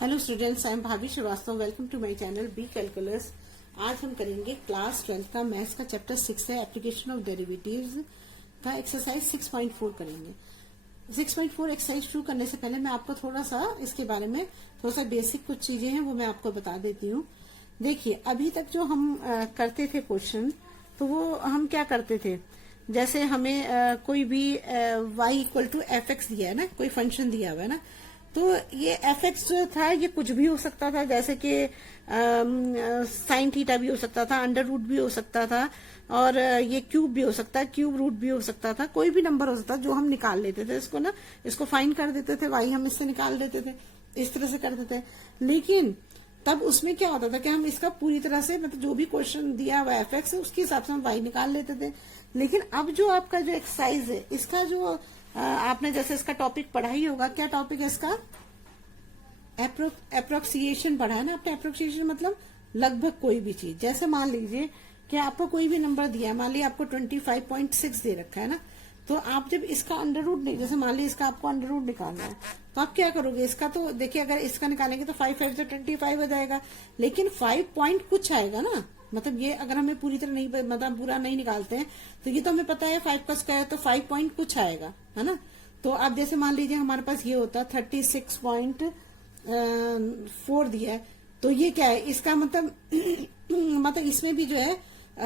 Hello students, I am Bhabhi Shrivastava. Welcome to my channel B calculus. आज हम करेंगे class 12 का मैथ्स का चैप्टर 6 है, एप्लीकेशन ऑफ डेरिवेटिव्स का एक्सरसाइज 6.4 करेंगे। 6.4 एक्सरसाइज शुरू करने से पहले मैं आपको थोड़ा सा इसके बारे में थोड़ा सा बेसिक कुछ चीजें हैं वो मैं आपको बता देती हूँ। देखिए, अभी तक जो हम करते थे क्वेश्चन, तो वो हम क्या करते थे, जैसे हमें कोई भी y equal to f x दिया है ना, कोई फंक्शन दिया हुआ है ना, तो ये एफ एक्स जो था ये कुछ भी हो सकता था, जैसे कि साइन थीटा भी हो सकता था, अंडर रूट भी हो सकता था, और ये क्यूब भी हो सकता है, क्यूब रूट भी हो सकता था, कोई भी नंबर हो सकता था जो हम निकाल लेते थे इसको ना, इसको फाइंड कर देते थे, वाई हम इससे निकाल देते थे, इस तरह से करते थे। लेकिन तब उसमें क्या होता था कि हम इसका पूरी तरह से मतलब जो भी क्वेश्चन दिया हुआ एफ एक्स उसके हिसाब से हम वाई निकाल लेते थे। लेकिन अब जो आपका जो एक्सरसाइज है, इसका जो आपने जैसे इसका टॉपिक पढ़ा ही होगा, क्या टॉपिक है इसका? अप्रोक्सिएशन पढ़ा है ना आपने। अप्रोक्सिएशन मतलब लगभग कोई भी चीज। जैसे मान लीजिए कि आपको कोई भी नंबर दिया है, मान लीजिए आपको 25.6 दे रखा है ना, तो आप जब इसका अंडर रूट नहीं, जैसे मान लीजिए इसका आपको अंडर रूट निकालना है, तो आप क्या करोगे? इसका तो देखिए, अगर इसका निकालेंगे तो 5 5 से 25 हो जाएगा, लेकिन 5 पॉइंट कुछ आएगा ना, मतलब ये अगर हमें पूरी तरह नहीं, मतलब पूरा नहीं निकालते हैं, तो ये तो हमें पता है 5 का स्क्वायर तो 5 पॉइंट कुछ आएगा, है ना। तो आप जैसे मान लीजिए हमारे पास ये होता 36.4 दिया है, तो ये क्या है इसका मतलब मतलब इसमें भी जो है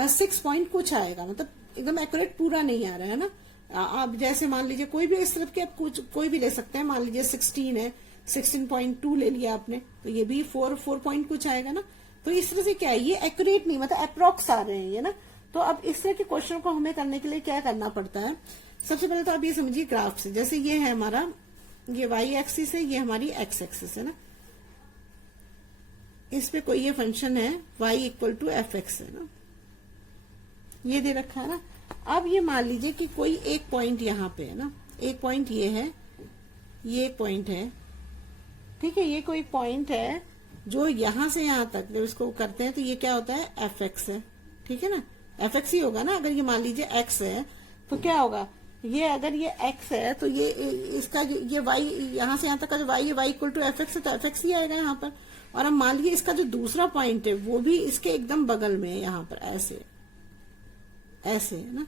6 पॉइंट कुछ आएगा, मतलब एकदम एक्यूरेट पूरा नहीं आ रहा है ना। आप जैसे मान लीजिए कोई भी इस तरफ के आप कुछ कोई भी ले सकते हैं, मान लीजिए 16 है, 16.2 ले लिया आपने, तो ये भी 4 पॉइंट कुछ आएगा ना। तो इस तरह से क्या है, ये एक्यूरेट नहीं, मतलब अप्रोक्स आ रहे हैं ये ना। तो अब इस तरह के क्वेश्चन को हमें करने के लिए क्या करना पड़ता है? सबसे पहले तो आप ये समझिए ग्राफ से, जैसे ये है हमारा, ये y एक्सिस है, ये हमारी x एक्सिस है ना, इस पे कोई ये फंक्शन है y equal to f x है ना, ये दे रखा है ना। अब ये मान लीजिए कि कोई एक पॉइंट यहाँ पे है ना, एक पॉइंट ये है, ये एक पॉइंट है, ठीक है, ये कोई पॉइंट है जो यहां से यहां तक जब इसको करते हैं तो ये क्या होता है? एफ एक्स है, ठीक है ना, एफ एक्स ही होगा ना। अगर ये मान लीजिए एक्स है तो क्या होगा, ये अगर ये एक्स है तो ये इसका ये वाई यहां से यहां तक का जो वाई है, y equal to f x है, तो एफ एक्स ही आएगा यहाँ पर। और अब मान लीजिए इसका जो दूसरा पॉइंट है वो भी इसके एकदम बगल में है, यहाँ पर ऐसे ऐसे है ना।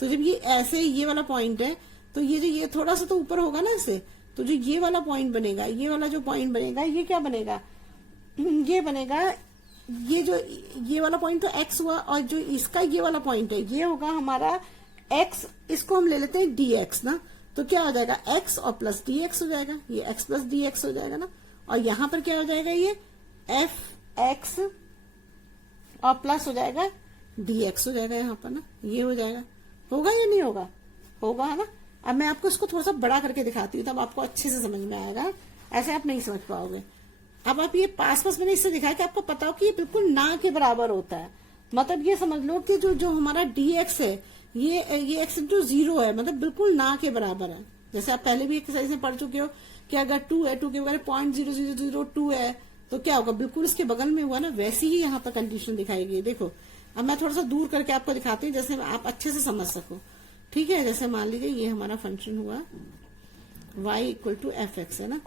तो जब ये ऐसे ये वाला पॉइंट है, तो ये जो ये थोड़ा सा तो ऊपर होगा ना इससे, तो जो ये वाला पॉइंट बनेगा, ये वाला जो पॉइंट बनेगा, ये क्या बनेगा? ये बनेगा, ये जो ये वाला पॉइंट तो x हुआ, और जो इसका ये वाला पॉइंट है ये होगा हमारा x, इसको हम ले लेते हैं dx ना, तो क्या हो जाएगा? x और प्लस dx हो जाएगा, ये x प्लस dx हो जाएगा ना। और यहां पर क्या हो जाएगा? ये f(x) और प्लस हो जाएगा dx हो जाएगा यहाँ पर ना, ये हो जाएगा। होगा या नहीं होगा? होगा है ना। अब मैं आपको इसको थोड़ा सा बड़ा करके दिखाती हूँ, तब आपको अच्छे से समझ में आएगा, ऐसे आप नहीं समझ पाओगे। अब आप ये पास मैंने इससे दिखाया कि आपको पता हो कि ये बिल्कुल ना के बराबर होता है, मतलब ये समझ लो कि जो हमारा dx है ये x इंटू 0 है, मतलब बिल्कुल ना के बराबर है। जैसे आप पहले भी एक्सरसाइज में पढ़ चुके हो कि अगर 2 है, 2 के बगैर 0.0002 है, तो क्या होगा? बिल्कुल इसके बगल में हुआ ना, वैसी ही यहाँ पर कंडीशन दिखाई गई। देखो, अब मैं थोड़ा सा दूर करके आपको दिखाती हूँ, जैसे आप अच्छे से समझ सको, ठीक है। जैसे मान लीजिए ये हमारा फंक्शन हुआ y equal to f x है ना,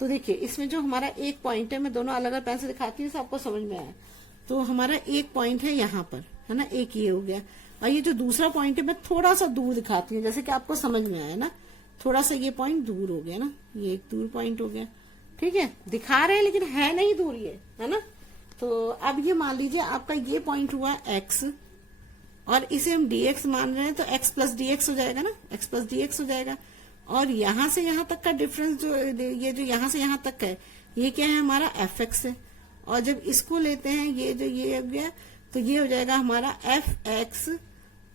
तो देखिए इसमें जो हमारा एक पॉइंट है, मैं दोनों अलग अलग पेन से दिखाती हूँ, आपको समझ में आया। तो हमारा एक पॉइंट है यहाँ पर, है ना, एक ये हो गया, और ये जो दूसरा पॉइंट है मैं थोड़ा सा दूर दिखाती हूँ, जैसे कि आपको समझ में आया ना, थोड़ा सा ये पॉइंट दूर हो गया ना, ये एक दूर पॉइंट हो गया, ठीक है, दिखा रहे हैं लेकिन है नहीं दूर ये, है ना। तो अब ये मान लीजिए आपका ये पॉइंट हुआ x, और इसे हम dx मान रहे हैं, तो x प्लस dx हो जाएगा ना, x प्लस dx हो जाएगा। और यहां से यहां तक का डिफरेंस जो ये जो यहां से यहां तक है, ये क्या है? हमारा एफ एक्स है। और जब इसको लेते हैं, ये जो ये हो गया, तो ये हो जाएगा हमारा F x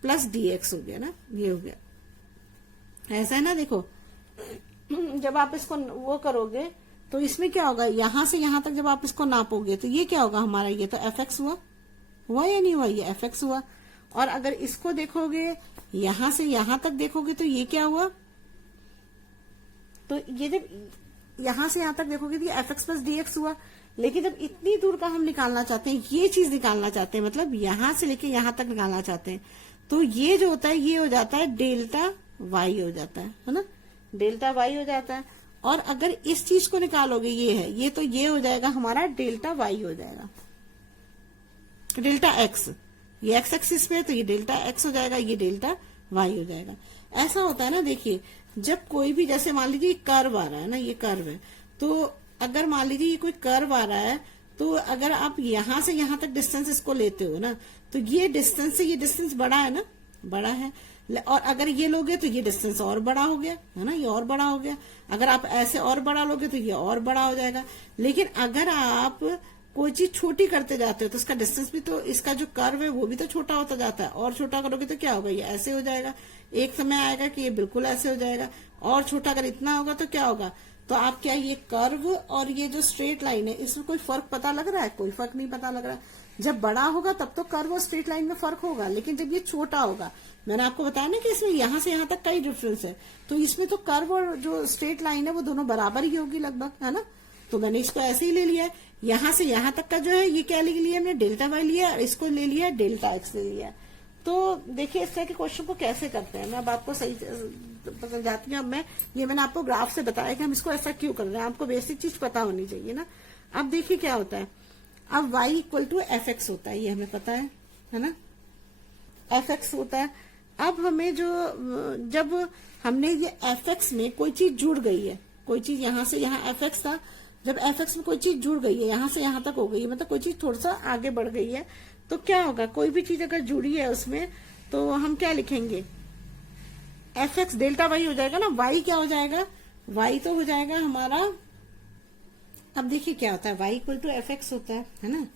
plus D x हो गया ना, ये हो गया, ऐसा है ना। देखो, जब आप इसको वो करोगे तो इसमें क्या होगा? यहां से यहां तक जब आप इसको नापोगे तो ये क्या होगा हमारा? ये तो एफ एक्स हुआ या नहीं हुआ? ये एफ एक्स हुआ। और अगर इसको देखोगे, यहां से यहां तक देखोगे, तो ये क्या हुआ? तो ये जब यहां से यहां तक देखोगे तो ये F x plus D x हुआ। लेकिन जब इतनी दूर का हम निकालना चाहते हैं, ये चीज निकालना चाहते हैं, मतलब यहां से लेके यहां तक निकालना चाहते हैं, तो ये जो होता है ये हो जाता है डेल्टा वाई हो जाता है ना, डेल्टा वाई हो जाता है। और अगर इस चीज को निकालोगे, ये है, ये तो ये हो जाएगा हमारा डेल्टा वाई हो जाएगा, डेल्टा एक्स, ये एक्स एक्सिस पे है तो ये डेल्टा एक्स हो जाएगा, ये डेल्टा वाई हो जाएगा। ऐसा होता है ना, देखिए जब कोई भी, जैसे मान लीजिए कर्व आ रहा है ना, ये कर्व है, तो अगर मान लीजिए ये कोई कर्व आ रहा है, तो अगर आप यहां से यहां तक डिस्टेंस इसको लेते हो ना, तो ये डिस्टेंस से ये डिस्टेंस बड़ा है ना, बड़ा है, और अगर ये लोगे तो ये डिस्टेंस और बड़ा हो गया है ना, ये और बड़ा हो गया। अगर आप ऐसे और बड़ा लोगे तो ये और बड़ा हो जाएगा। लेकिन अगर आप कोई चीज छोटी करते जाते हो तो इसका डिस्टेंस भी, तो इसका जो कर्व है वो भी तो छोटा होता जाता है, और छोटा करोगे तो क्या होगा, ये ऐसे हो जाएगा। एक समय आएगा कि ये बिल्कुल ऐसे हो जाएगा, और छोटा अगर इतना होगा तो क्या होगा। तो आप क्या, ये कर्व और ये जो स्ट्रेट लाइन है, इसमें कोई फर्क पता लग रहा है? कोई फर्क नहीं पता लग रहा है। जब बड़ा होगा तब तो कर्व और स्ट्रेट लाइन में फर्क होगा, लेकिन जब ये छोटा होगा, मैंने आपको बताया ना कि इसमें यहां से यहां तक का ही डिफरेंस है, तो इसमें तो कर्व और जो स्ट्रेट लाइन है वो दोनों बराबर ही होगी लगभग, है ना। तो मैंने इसको ऐसे ही ले लिया है, यहां से यहां तक का जो है ये क्या ले लिया हमने, डेल्टा वाई लिया, और इसको ले लिया डेल्टा एक्स ले लिया। तो देखिए इस तरह के क्वेश्चन को कैसे करते हैं, मैं अब आपको सही समझाती हूँ। अब मैंने आपको ग्राफ से बताया कि हम इसको ऐसा क्यों कर रहे हैं, आपको बेसिक चीज पता होनी चाहिए ना। अब देखिए क्या होता है, अब y equal to f x होता है, ये हमें पता है ना, एफ एक्स होता है। अब हमें जब हमने ये एफ एक्स में कोई चीज जुड़ गई है, कोई चीज यहां से यहां एफ एक्स था, जब एफ एक्स में कोई चीज जुड़ गई है, यहां से यहां तक हो गई है, मतलब कोई चीज थोड़ा सा आगे बढ़ गई है, तो क्या होगा, कोई भी चीज अगर जुड़ी है उसमें, तो हम क्या लिखेंगे, एफ एक्स डेल्टा वाई हो जाएगा ना। वाई क्या हो जाएगा, वाई तो हो जाएगा हमारा, अब देखिए क्या होता है, y equal to f x होता है ना।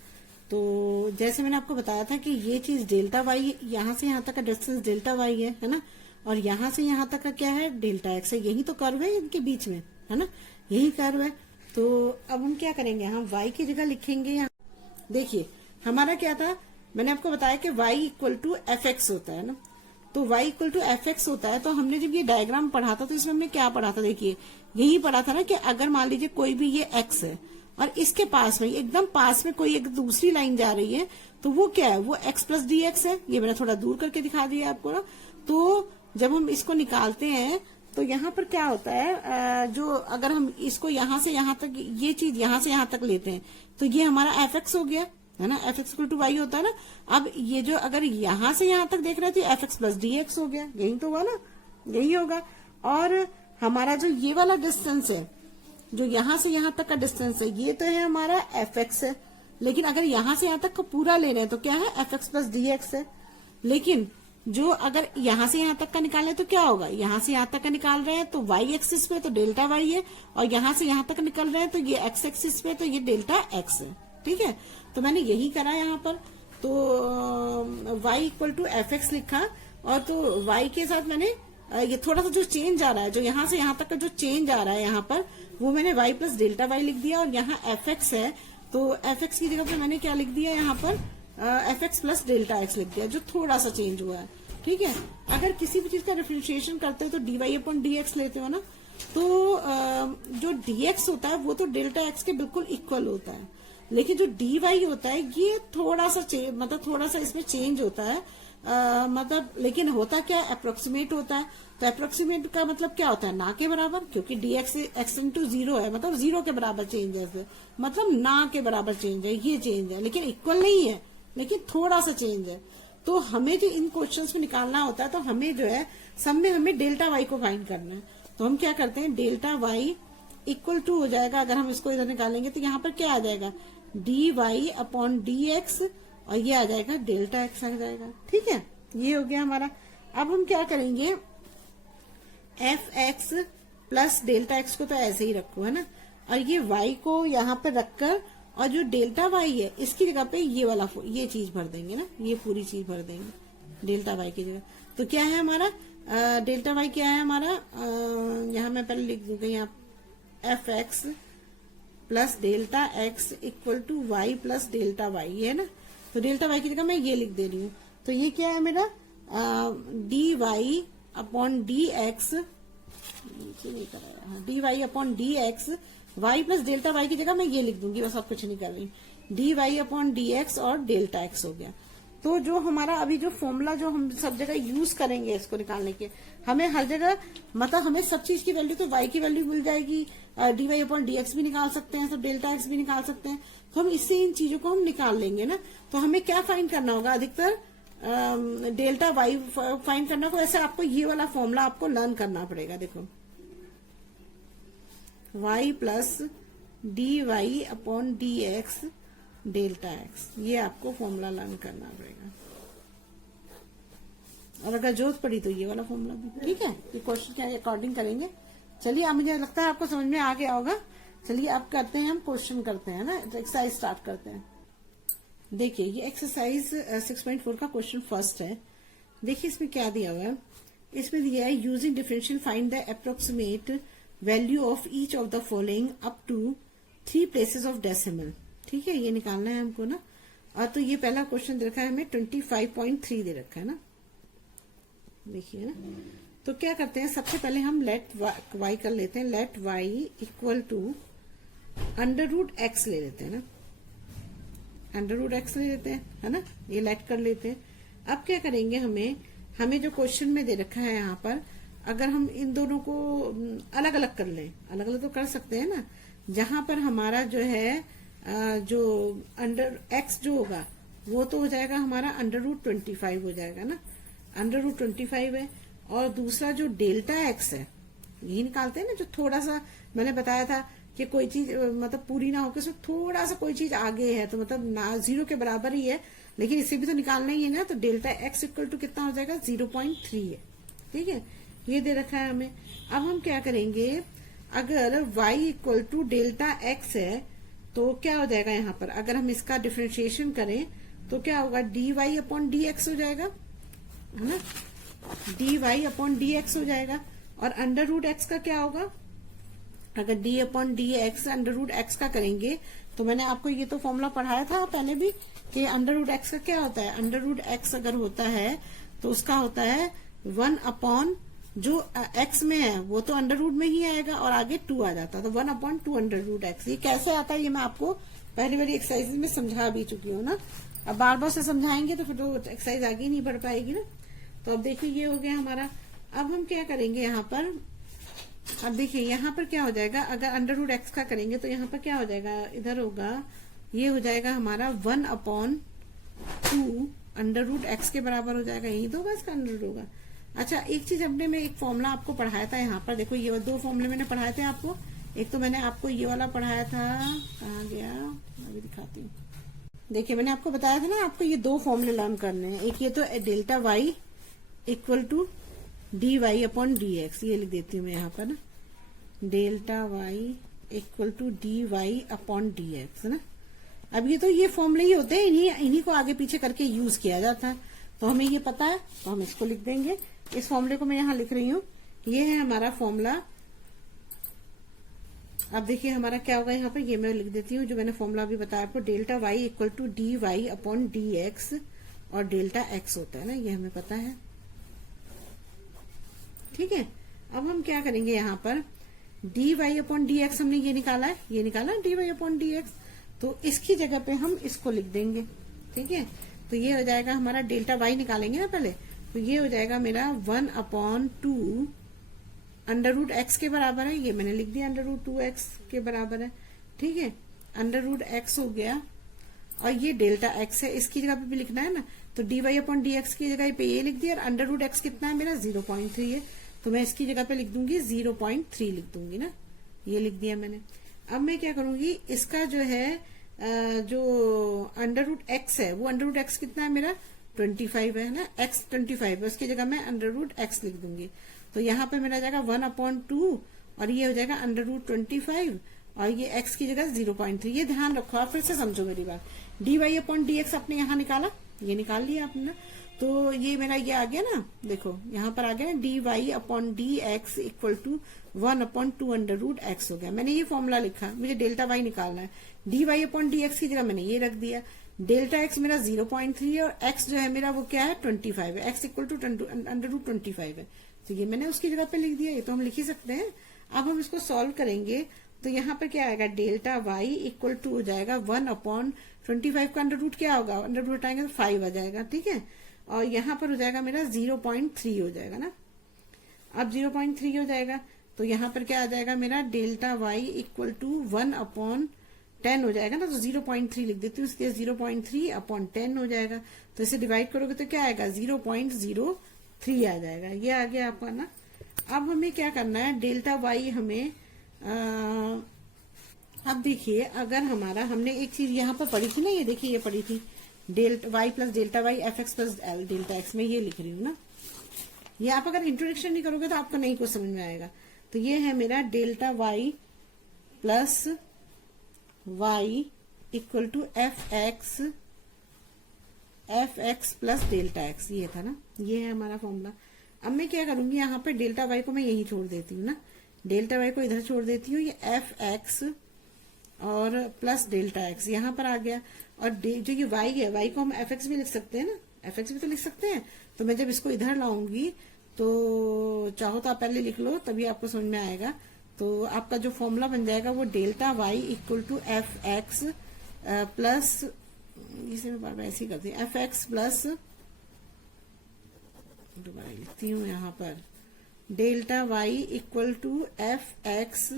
तो जैसे मैंने आपको बताया था कि ये चीज डेल्टा वाई, यहां से यहां तक का डिस्टेंस डेल्टा वाई है ना, और यहां से यहां तक का क्या है, डेल्टा एक्स है। यही तो कर्व है इनके बीच में, है ना, यही कर्व है। तो अब हम क्या करेंगे, हम y की जगह लिखेंगे यहाँ। देखिए हमारा क्या था, मैंने आपको बताया कि y equal to f x होता है ना, तो y equal to f x होता है। तो हमने जब ये डायग्राम पढ़ा था तो इसमें हमने क्या पढ़ा था, देखिए यही पढ़ा था ना कि अगर मान लीजिए कोई भी ये x है और इसके पास में, एकदम पास में कोई एक दूसरी लाइन जा रही है, तो वो क्या है, वो x प्लस डी एक्स है। ये मैंने थोड़ा दूर करके दिखा दिया आपको ना। तो जब हम इसको निकालते हैं तो यहाँ पर क्या होता है, जो अगर हम इसको यहाँ से यहाँ तक, ये चीज यहाँ से यहाँ तक लेते हैं, तो ये हमारा एफ एक्स हो गया, है ना, f x equal to y होता है ना। अब ये जो अगर यहाँ से यहाँ तक देख रहे थे, F x plus D x हो गया, यही तो हुआ ना, यही होगा। और हमारा जो ये वाला डिस्टेंस है, जो यहाँ से यहाँ तक का डिस्टेंस है, ये तो है हमारा एफ एक्स है। लेकिन अगर यहाँ से यहाँ तक का पूरा ले रहे हैं तो क्या है, F x plus D x है। लेकिन जो अगर यहाँ से यहाँ तक का निकाले तो क्या होगा, यहाँ से यहाँ तक का निकाल रहे हैं तो वाई एक्सिस पे तो डेल्टा वाई है, और यहाँ से यहाँ तक निकल रहे हैं तो ये एक्स एक्सिस पे तो ये डेल्टा एक्स है। ठीक है, तो मैंने यही करा यहाँ पर। तो y equal to f x लिखा, और तो y के साथ मैंने ये थोड़ा सा जो चेंज आ रहा है, जो यहाँ से यहाँ तक का जो चेंज आ रहा है यहाँ पर, वो मैंने y प्लस डेल्टा वाई लिख दिया। और यहाँ एफ एक्स है तो एफ एक्स की जगह पे मैंने क्या लिख दिया यहाँ पर, F x plus delta x लिख दिया, जो थोड़ा सा चेंज हुआ है। ठीक है, अगर किसी भी चीज का डिफरेंशिएशन करते हो तो d Y upon D x लेते हो ना, तो जो डी एक्स होता है वो तो डेल्टा एक्स के बिल्कुल इक्वल होता है। लेकिन जो डी वाई होता है ये थोड़ा सा मतलब थोड़ा सा इसमें चेंज होता है, मतलब लेकिन होता क्या है, अप्रोक्सीमेट होता है। तो अप्रोक्सीमेट का मतलब क्या होता है, ना के बराबर, क्योंकि D x x into zero है, मतलब जीरो के बराबर चेंज है, मतलब ना के बराबर चेंज है, ये चेंज है, लेकिन इक्वल नहीं है, लेकिन थोड़ा सा चेंज है। तो हमें जो इन क्वेश्चंस में निकालना होता है, तो हमें जो है सब में हमें डेल्टा वाई को फाइंड करना है। तो हम क्या करते हैं, डेल्टा वाई इक्वल टू हो जाएगा, अगर हम इसको इधर निकालेंगे तो यहाँ पर क्या आ जाएगा, d Y upon D x, और ये आ जाएगा डेल्टा एक्स आ जाएगा। ठीक है, ये हो गया हमारा। अब हम क्या करेंगे, F x plus delta x को तो ऐसे ही रखो, है ना, और ये वाई को यहाँ पर रखकर, और जो डेल्टा वाई है इसकी जगह पे ये वाला ये चीज भर देंगे ना, ये पूरी चीज भर देंगे डेल्टा वाई की जगह। तो क्या है हमारा, डेल्टा वाई क्या है हमारा, यहाँ मैं पहले लिख दूंगा, यहाँ f x plus delta x equal to y plus delta y है ना। तो डेल्टा वाई की जगह मैं ये लिख दे रही हूँ। तो ये क्या है मेरा, d Y upon D x, नीचे नहीं कराया, d Y upon D x, y plus delta y की जगह मैं ये लिख दूंगी, बस अब कुछ नहीं कर रही, d Y upon D x और डेल्टा एक्स हो गया। तो जो हमारा अभी जो फॉर्मूला जो हम सब जगह यूज करेंगे इसको निकालने के, हमें हर जगह मतलब हमें सब चीज की वैल्यू, तो y की वैल्यू मिल जाएगी, dy अपॉन dx भी निकाल सकते हैं, तो डेल्टा x भी निकाल सकते हैं। तो हम इससे इन चीजों को हम निकाल लेंगे ना। तो हमें क्या फाइंड करना होगा, अधिकतर डेल्टा y फाइंड करना होगा। ऐसे आपको ये वाला फॉर्मूला आपको लर्न करना पड़ेगा। देखो y plus d Y upon D x delta x, ये आपको फॉर्मूला लर्न करना पड़ेगा। और अगर जरूरत पड़ी तो ये वाला फॉर्मूला भी, ठीक है। ये क्वेश्चन के अकॉर्डिंग करेंगे। चलिए, अब मुझे लगता है आपको समझ में आ गया होगा। चलिए अब करते हैं, हम क्वेश्चन करते हैं ना, एक्सरसाइज स्टार्ट करते हैं। देखिए ये एक्सरसाइज 6.4 का क्वेश्चन फर्स्ट है। देखिए इसमें क्या दिया हुआ है। इसमें दिया है using differential find the approximate value of each of the following up to 3 places of decimal. ठीक है, ये निकालना है हमको ना। और तो ये पहला क्वेश्चन दे रखा है हमें 25.3 दे रखा है ना। देखिए ना, तो क्या करते हैं, सबसे पहले हम लेट वाई कर लेते हैं। Let y equal to under root x ले लेते हैं ना, अंडर रूट एक्स ले लेते हैं, है ना। ये लेट कर लेते हैं। अब क्या करेंगे, हमें जो क्वेश्चन में दे रखा है यहाँ पर, अगर हम इन दोनों को अलग अलग कर लें, अलग अलग तो कर सकते हैं ना। जहां पर हमारा जो है जो अंडर एक्स जो होगा वो तो हो जाएगा हमारा अंडर रूट 25 हो जाएगा ना, अंडर रूट 25 है। और दूसरा जो डेल्टा एक्स है, यही निकालते हैं ना, जो थोड़ा सा मैंने बताया था कि कोई चीज मतलब पूरी ना होकर उसमें थोड़ा सा कोई चीज आगे है, तो मतलब ना 0 के बराबर ही है, लेकिन इसे भी तो निकालना ही है ना। तो डेल्टा एक्स इक्वल टू कितना हो जाएगा, 0.3 है। ठीक है, ये दे रखा है हमें। अब हम क्या करेंगे, अगर y equal to delta x है तो क्या हो जाएगा यहाँ पर, अगर हम इसका डिफरेंशिएशन करें तो क्या होगा, d Y upon D x हो जाएगा, है ना। D Y upon D x हो जाएगा। और अंडर रूट एक्स का क्या होगा, अगर d upon D x under root x का करेंगे तो मैंने आपको ये तो फॉर्मूला पढ़ाया था पहले भी कि अंडर रूट एक्स का क्या होता है। अंडर रूट एक्स अगर होता है तो उसका होता है 1 अपॉन जो एक्स में है वो तो अंडर रूट में ही आएगा और आगे 2 आ जाता है, तो 1 अपॉन 2 अंडर रूट एक्स। ये कैसे आता है ये मैं आपको पहली बारी एक्सरसाइज में समझा भी चुकी हूँ ना। अब बार बार से समझाएंगे तो फिर तो एक्सरसाइज आगे नहीं बढ़ पाएगी ना। तो अब देखिए ये हो गया हमारा। अब हम क्या करेंगे यहाँ पर, अब देखिए यहाँ पर क्या हो जाएगा, अगर अंडर रूट एक्स का करेंगे तो यहाँ पर क्या हो जाएगा, इधर होगा, ये हो जाएगा हमारा 1 अपॉन 2 अंडर रूट एक्स के बराबर हो जाएगा, यही तो होगा इसका अंडर रूट होगा। अच्छा, एक चीज हमने मैं एक फॉर्मूला आपको पढ़ाया था यहाँ पर, देखो ये 2 फॉर्मूले मैंने पढ़ाए थे आपको। एक तो मैंने आपको ये वाला पढ़ाया था, कहाँ गया, अभी दिखाती हूँ। देखिए मैंने आपको बताया था ना, आपको ये 2 फॉर्मूले लर्न करने हैं। एक ये तो delta Y equal to D Y upon D x, ये लिख देती हूँ मैं यहाँ पर ना, delta Y equal to D Y upon D x, है ना। अब ये तो ये फॉर्मूले ही होते हैं, इन्हीं को आगे पीछे करके यूज किया जाता है, तो हमें ये पता है तो हम इसको लिख देंगे। इस फॉर्मूले को मैं यहाँ लिख रही हूँ, ये है हमारा फॉर्मूला। अब देखिए हमारा क्या होगा यहाँ पर, ये मैं लिख देती हूँ जो मैंने फॉर्मूला अभी बताया आपको, delta Y equal to D Y upon D x, और डेल्टा एक्स होता है ना, ये हमें पता है। ठीक है, अब हम क्या करेंगे यहाँ पर, d Y upon D x हमने ये निकाला है, ये निकाला d Y upon D x, तो इसकी जगह पे हम इसको लिख देंगे। ठीक है, तो ये हो जाएगा हमारा, डेल्टा वाई निकालेंगे ना पहले, तो ये हो जाएगा मेरा 1 अपॉन 2 अंडर रूट एक्स के बराबर है, ये मैंने लिख दिया अंडर रूट 2x के बराबर है। ठीक है, अंडर रूट एक्स हो गया, और ये डेल्टा एक्स है, इसकी जगह पे भी लिखना है ना, तो d Y upon D x की जगह पे ये लिख दिया। और अंडर रूट एक्स कितना है मेरा, 0.3 है, तो मैं इसकी जगह पे लिख दूंगी 0.3 लिख दूंगी ना, ये लिख दिया मैंने। अब मैं क्या करूंगी, इसका जो है जो अंडर रूट एक्स है, वो अंडर रूट एक्स कितना है मेरा, 25 है ना, x 25 है, उसकी जगह मैं अंडर रूट एक्स लिख दूंगी। तो यहाँ पे मेरा जाएगा 1 अपॉन 2, और ये हो जाएगा अंडर रूट 25, और ये x की जगह 0.3। ये ध्यान रखो, आप फिर से समझो मेरी बात। D Y upon D x आपने यहाँ निकाला, ये निकाल लिया आपने ना, तो ये मेरा ये आ गया ना, देखो यहाँ पर आ गया ना, d Y upon D x equal to 1 upon 2 under root x हो गया। मैंने ये फॉर्मूला लिखा, मुझे डेल्टा वाई निकालना है, d Y upon D x की जगह मैंने ये रख दिया। डेल्टा एक्स मेरा 0.3 है, और एक्स जो है मेरा वो क्या है, 25 है, x equal to under root 25 है, तो ये मैंने उसकी जगह पे लिख दिया, ये तो हम लिख ही सकते हैं। अब हम इसको सॉल्व करेंगे तो यहाँ पर क्या आएगा, डेल्टा वाई इक्वल टू हो जाएगा 1/25 का अंडर रूट क्या होगा, अंडर रूट आएगा तो 5 आ जाएगा, ठीक है। और यहाँ पर हो जाएगा मेरा 0.3 हो जाएगा ना। अब 0.3 हो जाएगा तो यहाँ पर क्या आ जाएगा मेरा, डेल्टा वाई इक्वल टू 1/10 हो जाएगा ना, तो 0.3 लिख देती हूँ, इसलिए 0.3/10 हो जाएगा। तो इसे डिवाइड करोगे तो क्या आएगा, 0.03 आ जाएगा। ये आ गया आपका ना। अब हमें क्या करना है, डेल्टा वाई हमें अब देखिए, अगर हमारा, हमने एक चीज यहाँ पर पढ़ी थी ना, ये देखिए ये पढ़ी थी, delta y plus delta y f x plus delta x, में ये लिख रही हूँ ना। ये आप अगर इंट्रोडक्शन नहीं करोगे तो आपको नहीं कुछ समझ में आएगा। तो ये है मेरा delta y plus y equal to f x plus delta x, ये था ना, ये है हमारा फॉर्मूला। अब मैं क्या करूंगी, यहाँ पे डेल्टा वाई को मैं यही छोड़ देती हूँ ना, डेल्टा वाई को इधर छोड़ देती हूँ, ये एफ एक्स और प्लस डेल्टा एक्स यहाँ पर आ गया। और जो ये वाई है, वाई को हम एफ एक्स भी लिख सकते हैं ना, एफ एक्स भी तो लिख सकते हैं। तो मैं जब इसको इधर लाऊंगी तो चाहो तो आप पहले लिख लो, तभी आपको समझ में आएगा। तो आपका जो फॉर्मूला बन जाएगा वो delta Y equal to f x plus, इसे मैं बार बार ऐसे ही करती हूँ, एफ एक्स प्लस, दोबारा लिखती हूँ यहाँ पर, delta Y equal to f x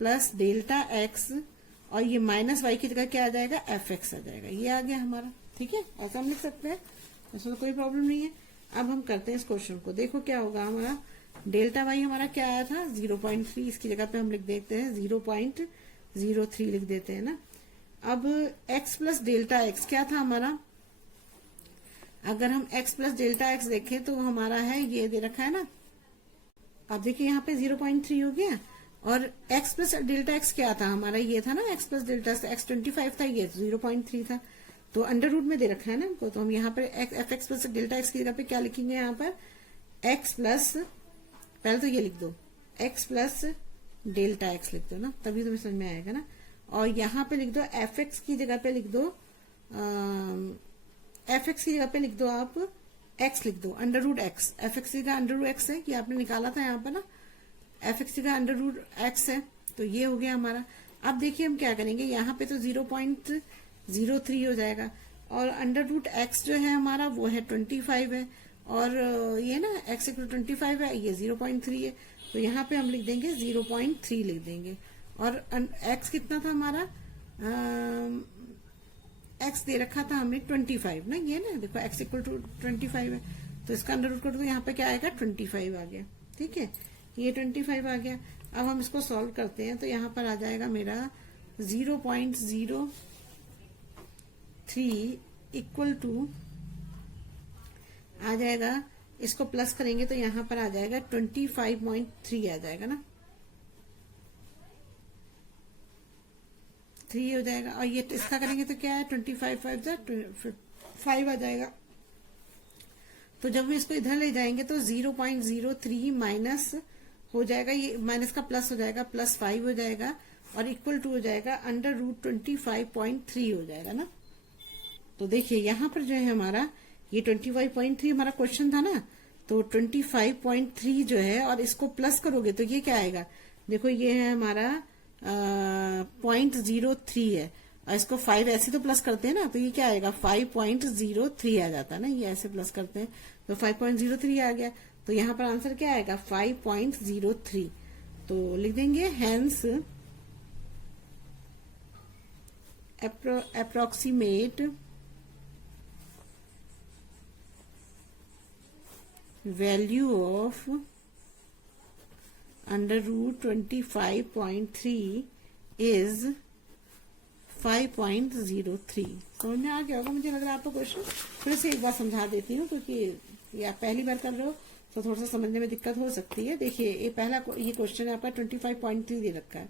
plus delta x, और ये माइनस वाई की जगह क्या आ जाएगा, एफ एक्स आ जाएगा। ये आ गया हमारा, ठीक है, ऐसा हम लिख सकते हैं, ऐसा तो कोई प्रॉब्लम नहीं है। अब हम करते हैं इस क्वेश्चन को, देखो क्या होगा हमारा, डेल्टा वाई हमारा क्या आया था 0.3, इसकी जगह पे हम लिख देते हैं 0.03 लिख देते हैं ना। अब x प्लस डेल्टा एक्स क्या था हमारा, अगर हम x प्लस डेल्टा एक्स देखें तो हमारा है, ये दे रखा है ना, अब देखिए यहाँ पे 0.3 हो गया। और x प्लस डेल्टा एक्स क्या था हमारा, ये था ना, x प्लस डेल्टा x 25 था, ये 0.3 था। तो अंडर रूट में दे रखा है ना हमको, तो हम यहाँ पर F x plus delta x की जगह पे क्या लिखेंगे, यहाँ पर x प्लस, पहले तो ये लिख दो, x प्लस डेल्टा एक्स लिख दो ना, तभी तुम्हें समझ में आएगा ना। और यहाँ पे लिख दो एफ एक्स की जगह पे लिख दो, एफ एक्स की जगह पे लिख दो आप x लिख दो, under root x, f x का अंडर रूट एक्स है, कि आपने निकाला था यहाँ पर ना, एफ एक्स का अंडर रूट एक्स है, तो ये हो गया हमारा। अब देखिए हम क्या करेंगे, यहाँ पे तो 0.03 हो जाएगा, और अंडर रूट एक्स जो है हमारा वो है 25 है, और ये ना x इक्वल 25 है, ये 0.3 है, तो यहाँ पे हम लिख देंगे 0.3 लिख देंगे। और x कितना था हमारा, x दे रखा था हमें 25 ना, ये ना देखो x इक्वल टू 25 है, तो इसका अंडर रूट कर दो, यहाँ पे क्या आएगा 25 आ गया, ठीक है, ये 25 आ गया। अब हम इसको सॉल्व करते हैं, तो यहाँ पर आ जाएगा मेरा 0.03 इक्वल टू आ जाएगा, इसको प्लस करेंगे तो यहाँ पर आ जाएगा 25.3 आ जाएगा ना, 3 हो जाएगा। और ये इसका करेंगे तो क्या है, 25 5 आ जाएगा। तो जब हम इसको इधर ले जाएंगे तो 0.03 माइनस हो जाएगा, ये माइनस का प्लस हो जाएगा, +5 हो जाएगा, और इक्वल टू हो जाएगा अंडर रूट 25.3 हो जाएगा ना। तो देखिए यहाँ पर जो है हमारा ये 25.3 हमारा क्वेश्चन था ना, तो 25.3 जो है, और इसको प्लस करोगे तो ये क्या आएगा, देखो ये है हमारा 0.03 है, और इसको 5 ऐसे तो प्लस करते हैं ना, तो ये क्या आएगा 5.03 आ जाता है ना, ये ऐसे प्लस करते हैं तो 5.03 आ गया। तो यहाँ पर आंसर क्या आएगा 5.03, तो लिख देंगे hence approximate value of under root 25.3 is 5.03। समझ में आ गया होगा मुझे लग रहा है आपको क्वेश्चन। फिर से एक बार समझा देती हूँ, क्योंकि आप पहली बार कर रहे हो तो थोड़ा सा समझने में दिक्कत हो सकती है। देखिए ये पहला ये क्वेश्चन है आपका 25.3 दे रखा है,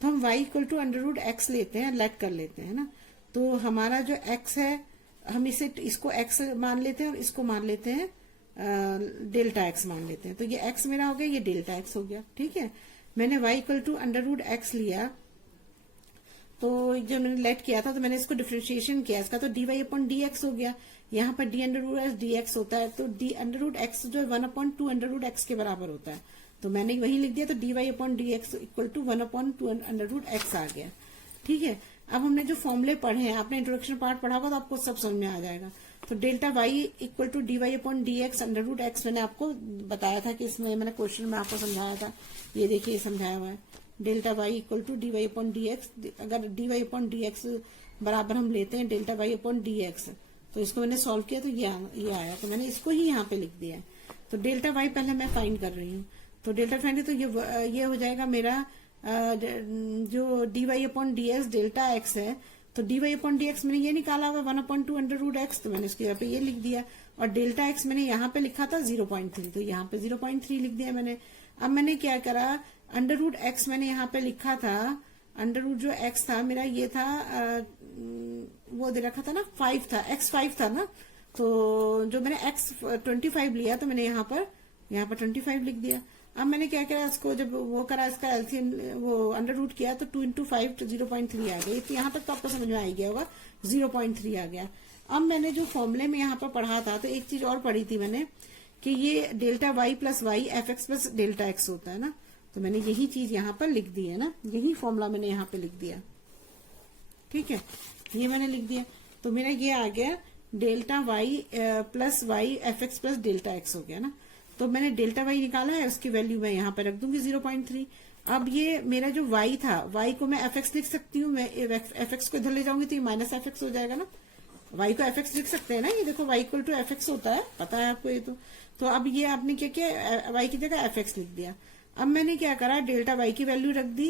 तो हम y equal to under root x लेते हैं, लेट कर लेते हैं ना। तो हमारा जो x है, हम इसको x मान लेते हैं और इसको मान लेते हैं डेल्टा एक्स मान लेते हैं। तो ये x मेरा हो गया, ये डेल्टा एक्स हो गया, ठीक है। मैंने y equal to under root x लिया, तो जब मैंने लेट किया था तो मैंने इसको डिफरेंशिएशन किया इसका, तो dy अपॉन डी एक्स हो गया। यहाँ पर d under root x d x होता है, तो d अंडर रूट एक्स जो है 1/2 अंडर रूट एक्स के बराबर होता है, तो मैंने वही लिख दिया, तो dy upon D x equal to 1 upon 2 under root X आ गया। ठीक है, अब हमने जो फॉर्मूले पढ़े हैं, आपने इंट्रोडक्शन पार्ट पढ़ा होगा तो आपको सब समझ में आ जाएगा। तो delta Y equal to D Y upon D x under root x मैंने आपको बताया था कि इसमें मैंने क्वेश्चन में आपको समझाया था, ये देखिए ये समझाया हुआ है। Delta Y equal to D Y upon D X, अगर D Y upon D X बराबर हम लेते हैं delta Y upon D x, तो इसको मैंने सॉल्व किया तो ये आया, तो मैंने इसको ही यहाँ पे लिख दिया है। तो डेल्टा वाई पहले मैं फाइंड कर रही हूँ, तो डेल्टा फाइंड, तो ये हो जाएगा मेरा जो d Y upon D x delta x है, तो d Y upon D x मैंने ये निकाला हुआ 1 अपॉन 2 अंडर रूट एक्स, तो मैंने इसके यहाँ पे ये लिख दिया। और डेल्टा एक्स मैंने यहाँ पे लिखा था 0.3, तो यहाँ पे 0.3 लिख दिया मैंने। अब मैंने क्या करा, अंडर रूट एक्स मैंने यहाँ पे लिखा था, अंडर रूट जो एक्स था मेरा ये था वो दे रखा था ना 5 था, एक्स 5 था ना, तो जो मैंने एक्स 25 लिया तो मैंने यहाँ पर 25 लिख दिया। अब मैंने क्या करा, इसको जब वो करा, इसका एलसीएम वो अंडर रूट किया तो 2 इंटू 5 तो 0.3 आ गया। तो यहाँ तक तो आपको समझ में आ गया होगा, 0.3 आ गया। अब मैंने जो फॉर्मूले में यहाँ पर पढ़ा था, तो एक चीज और पढ़ी थी मैंने कि ये delta y plus y f x plus delta x होता है ना, तो मैंने यही चीज यहाँ पर लिख दी है ना, यही फॉर्मूला मैंने यहाँ पे लिख दिया। ठीक है, ये मैंने लिख दिया, तो मेरा ये आ गया delta y plus y f x plus delta x हो गया ना। तो मैंने डेल्टा वाई निकाला है, उसकी वैल्यू मैं यहाँ पे रख दूंगी 0.3। अब ये मेरा जो वाई था, वाई को मैं एफ एक्स लिख सकती हूँ, मैं एफ एक्स को इधर ले जाऊंगी तो ये माइनस एफ एक्स हो जाएगा ना। वाई को एफ एक्स लिख सकते हैं ना, ये देखो y equal to f x होता है, पता है आपको ये तो अब ये आपने क्या किया, वाई की जगह एफ एक्स लिख दिया। अब मैंने क्या करा, डेल्टा वाई की वैल्यू रख दी,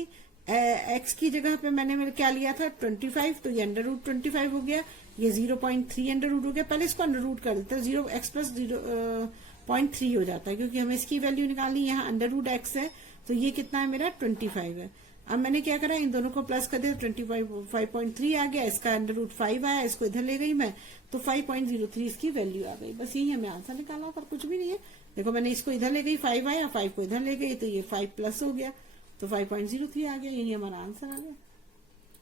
एक्स की जगह पे मैंने क्या लिया था 25, तो ये अंडर रूट 25 हो गया, ये 0.3 अंडर रूट हो गया। पहले इसको अंडर रूट कर देते हैं, 0 एक्स प्लस 0.3 हो जाता है, क्योंकि हमें इसकी वैल्यू निकालनी, यहाँ अंडर रूट एक्स है, तो ये कितना है मेरा 25 है। अब मैंने क्या करा, इन दोनों को प्लस कर दिया, 5.3 आ गया, इसका अंडर रूट 5 आया, इसको इधर ले गई मैं, तो 5.03 इसकी वैल्यू आ गई। बस यही हमें आंसर निकाला, और कुछ भी नहीं है। देखो मैंने इसको इधर ले गई, 5 आया, 5 को इधर ले गई, तो ये 5 प्लस हो गया, तो 5.03 आ गया, यही हमारा आंसर आ गया।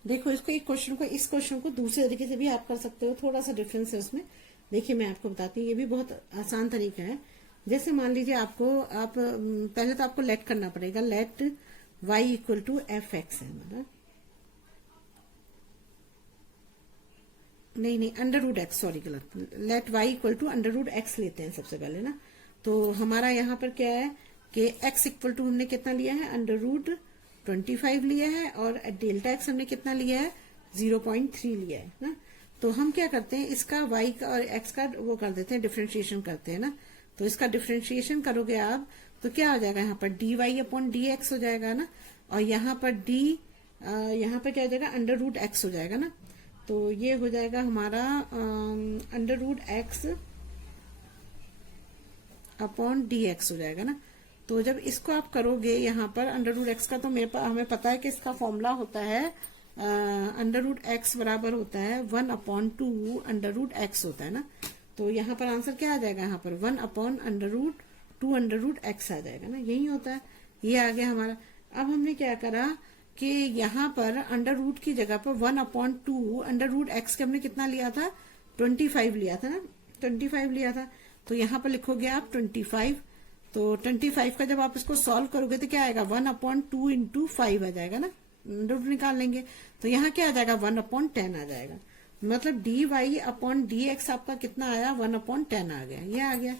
देखो इसको इस क्वेश्चन को दूसरे तरीके से भी आप कर सकते हो, थोड़ा सा डिफरेंस है उसमें। देखिए मैं आपको बताती हूँ, ये भी बहुत आसान तरीका है। जैसे मान लीजिए आप पहले तो आपको लेट करना पड़ेगा, let y equal to f x है मतलब, नहीं अंडर रूट एक्स, सॉरी गलत, let y equal to under root x लेते हैं सबसे पहले ना। तो हमारा यहाँ पर क्या है कि x इक्वल टू हमने कितना लिया है, अंडर रूट 25 लिया है, और डेल्टा एक्स हमने कितना लिया है 0.3 लिया है ना। तो हम क्या करते हैं, इसका y का और x का वो कर देते हैं, डिफ्रेंशिएशन करते हैं ना। तो इसका डिफ्रेंशिएशन करोगे आप तो क्या हो जाएगा, यहाँ पर d Y upon D x हो जाएगा ना, और यहाँ पर यहाँ पर क्या हो जाएगा, अंडर रूट एक्स हो जाएगा ना। तो ये हो जाएगा हमारा under root x upon D x हो जाएगा ना। तो जब इसको आप करोगे यहाँ पर अंडर रूट एक्स का, तो हमें पता है कि इसका फॉर्मूला होता है अंडर रूट एक्स बराबर होता है 1 अपॉन 2 अंडर रूट एक्स होता है ना। तो यहाँ पर आंसर क्या आ जाएगा, यहाँ पर 1 upon under root 2 under root X आ जाएगा ना, यही होता है, ये आ गया हमारा। अब हमने क्या करा कि यहाँ पर अंडर रूट की जगह पर 1 अपॉन 2 अंडर रूट एक्स के हमने कितना लिया था, 25 लिया था ना, 25 लिया था। तो यहाँ पर लिखोगे आप 25, तो 25 का जब आप इसको सॉल्व करोगे तो क्या आएगा, 1 अपॉन 2 इंटू 5 आ जाएगा ना, रूट निकाल लेंगे तो यहाँ क्या आ जाएगा, 1 अपॉन 10 आ जाएगा। मतलब d Y upon D x आपका कितना आया, 1 अपॉन 10 आ गया, ये आ गया।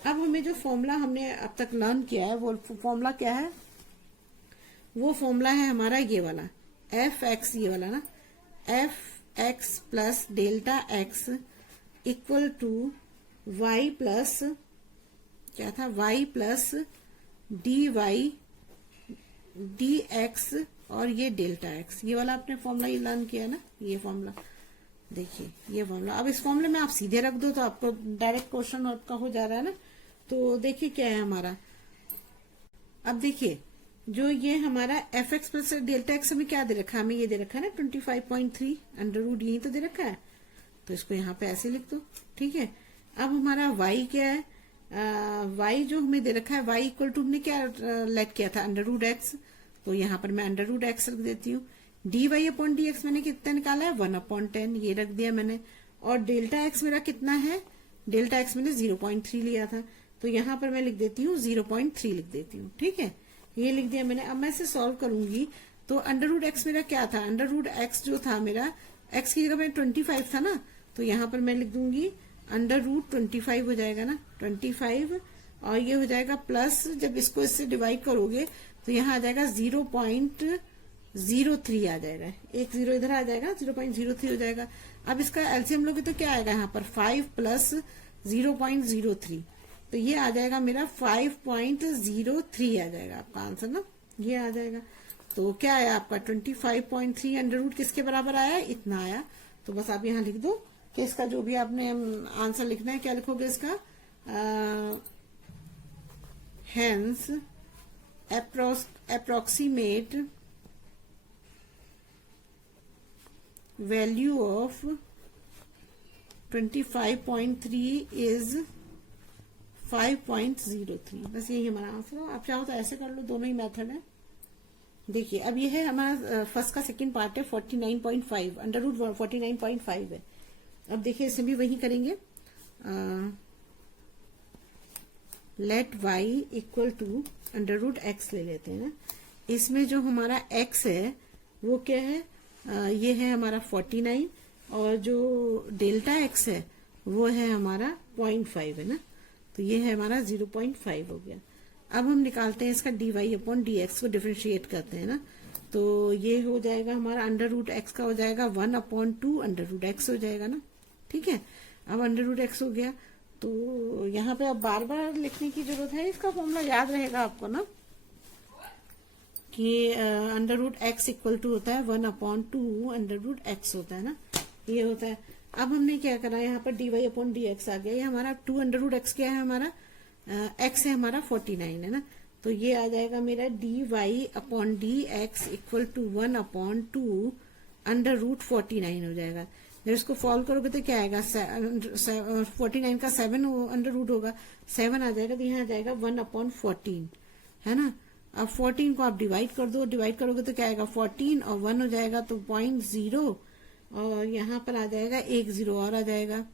अब हमें जो फॉर्मूला हमने अब तक लर्न किया है, वो फॉर्मूला क्या है, वो फॉर्मूला है हमारा ये वाला, एफ एक्स, ये वाला ना, f x plus delta x equal to y plus क्या था, y plus d y d x और ये डेल्टा एक्स, ये वाला आपने फॉर्मूला ये लर्न किया ना, ये फॉर्मूला देखिए, ये फॉर्मूला। अब इस फॉर्मूले में आप सीधे रख दो तो आपको डायरेक्ट क्वेश्चन आपका हो जा रहा है ना। तो देखिए क्या है हमारा, अब देखिए जो ये हमारा F x plus delta x हमें क्या दे रखा है, हमें ये दे रखा है ना 25.3 अंडर रूट, यही तो दे रखा है, तो इसको यहाँ पे ऐसे लिख दो, ठीक है। अब हमारा y क्या है, y जो हमें दे रखा है, y इक्वल टू हमने क्या लेट किया था, अंडर रूट एक्स, तो यहाँ पर मैं अंडर रूट एक्स रख देती हूँ। D Y upon D x मैंने कितना निकाला है, 1 अपॉन 10, ये रख दिया मैंने। और डेल्टा एक्स मेरा कितना है, डेल्टा एक्स मैंने 0.3 लिया था, तो यहाँ पर मैं लिख देती हूँ 0.3 लिख देती हूँ। ठीक है, ये लिख दिया मैंने। अब मैं इसे सॉल्व करूंगी तो अंडर रूट एक्स मेरा क्या था, अंडर रूट एक्स जो था मेरा, एक्स की जगह में 25 था ना, तो यहाँ पर मैं लिख दूंगी अंडर रूट 25 हो जाएगा ना, 25, और ये हो जाएगा प्लस, जब इसको इससे डिवाइड करोगे तो यहाँ आ जाएगा 0.03 आ जाएगा, एक जीरो इधर आ जाएगा, 0.03 हो जाएगा। अब इसका एलसीएम लोगे तो क्या आएगा यहाँ पर, 5 प्लस 0.03, तो ये आ जाएगा मेरा 5.03 आ जाएगा आपका आंसर ना, ये आ जाएगा। तो क्या आया आपका 25.3 अंडर रूट किसके बराबर आया, इतना आया। तो बस आप यहाँ लिख दो कि इसका जो भी आपने आंसर लिखना है, क्या लिखोगे इसका, hence approximate value of 25.3 is 5.03। बस यही हमारा आंसर है। आप चाहो तो ऐसे कर लो, दोनों ही मेथड है। देखिए अब ये है हमारा फर्स्ट का सेकंड पार्ट है 49.5, अंडर रूट 49.5 है। अब देखिए इसमें भी वही करेंगे, let y equal to under root x ले लेते हैं ना। इसमें जो हमारा x है वो क्या है, ये है हमारा 49, और जो डेल्टा x है वो है हमारा 0.5 है ना, तो ये है हमारा 0.5 हो गया। अब हम निकालते हैं इसका dy अपॉन dx को, डिफरेंशिएट करते हैं ना, तो ये हो जाएगा हमारा अंडर रूट एक्स का हो जाएगा 1/2 अंडर रूट एक्स हो जाएगा ना। ठीक है, अब अंडर रूट एक्स हो गया, तो यहाँ पे अब बार बार लिखने की जरूरत है, इसका फॉर्मूला याद रहेगा आपको ना, कि under root x equal to होता है 1/2 अंडर रूट एक्स होता है ना, ये होता है। अब हमने क्या करा, यहाँ पर dy अपॉन dx आ गया, ये हमारा 2 अंडर रूट एक्स क्या है हमारा, x है हमारा 49 है ना, तो ये आ जाएगा मेरा dy upon dx equal to 1/2 under root 49 हो जाएगा। जब इसको सॉल्व करोगे तो क्या आएगा, 49 का 7 अंडर रूट होगा, 7 आ जाएगा, तो यहाँ आ जाएगा 1/14 है ना। अब 14 को आप डिवाइड कर दो, डिवाइड करोगे तो क्या आएगा, 14 और 1 हो जाएगा तो 0.0, और यहाँ पर आ जाएगा 1 0 और आ जाएगा,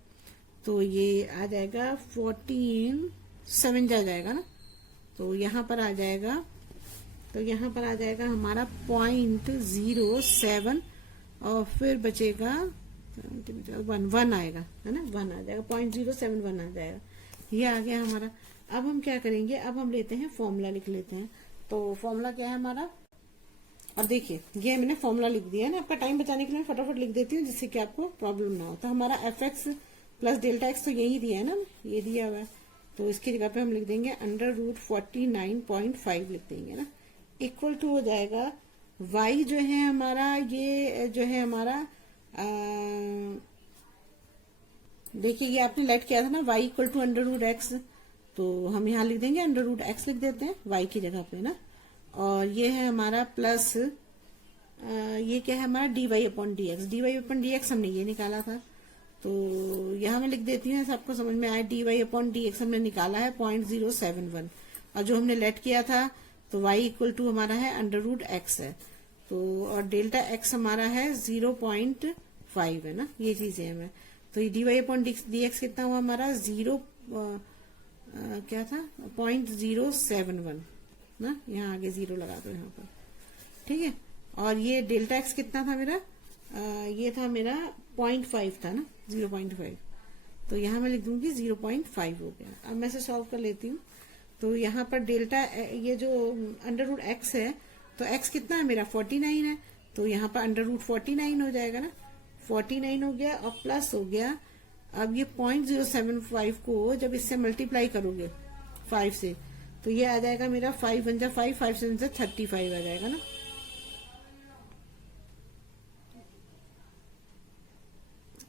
तो ये आ जाएगा 14 7 जा जाएगा ना, तो यहाँ पर आ जाएगा, तो यहाँ पर आ जाएगा हमारा 0.07, और फिर बचेगा 1 आएगा है ना, 1 आ जाएगा, 0.071 आ जाएगा, ये आ गया हमारा। अब हम क्या करेंगे, अब हम लेते हैं फॉर्मूला लिख लेते हैं। तो फॉर्मूला क्या है हमारा, और देखिए ये मैंने फॉर्मूला लिख दिया है ना, आपका टाइम बचाने के लिए मैं फटाफट लिख देती हूँ जिससे कि आपको प्रॉब्लम ना हो। तो हमारा fx प्लस डेल्टा एक्स तो यही दिया है ना, ये दिया हुआ है, तो इसकी जगह पे हम लिख देंगे अंडर रूट 49.5 लिख देंगे ना, इक्वल टू हो जाएगा y जो है हमारा, ये जो है हमारा देखिए ये आपने लेट किया था ना, y equal to under root x, तो हम यहाँ लिख देंगे अंडर रूट एक्स लिख देते हैं y की जगह पे ना, और ये है हमारा प्लस ये क्या है हमारा dy अपॉन dx हमने ये निकाला था, तो यहाँ मैं लिख देती हूँ सबको समझ में आए, dy अपॉन dx हमने निकाला है 0.071, और जो हमने लेट किया था तो y इक्वल टू हमारा है अंडर रूट एक्स है, तो और डेल्टा x हमारा है 0.5 है ना, ये चीजें हैं। तो ये dy अपॉन dx कितना हुआ हमारा, क्या था 0.071 ना, यहाँ आगे 0 लगा दो यहाँ पर, ठीक है। और ये डेल्टा x कितना था मेरा, ये था मेरा 0.5 था ना, 0.5, तो यहाँ मैं लिख दूंगी 0.5 हो गया। अब मैं इसे सॉल्व कर लेती हूँ, तो यहाँ पर डेल्टा ये जो अंडर रूट एक्स है, तो x कितना है मेरा 49 है, तो यहाँ पर अंडर रूट 49 हो जाएगा ना, 49 हो गया और प्लस हो गया। अब ये 0.075 को जब इससे मल्टीप्लाई करोगे 5 से, तो ये आ जाएगा मेरा 5 × 5, 5 × 7 35 आ जाएगा ना,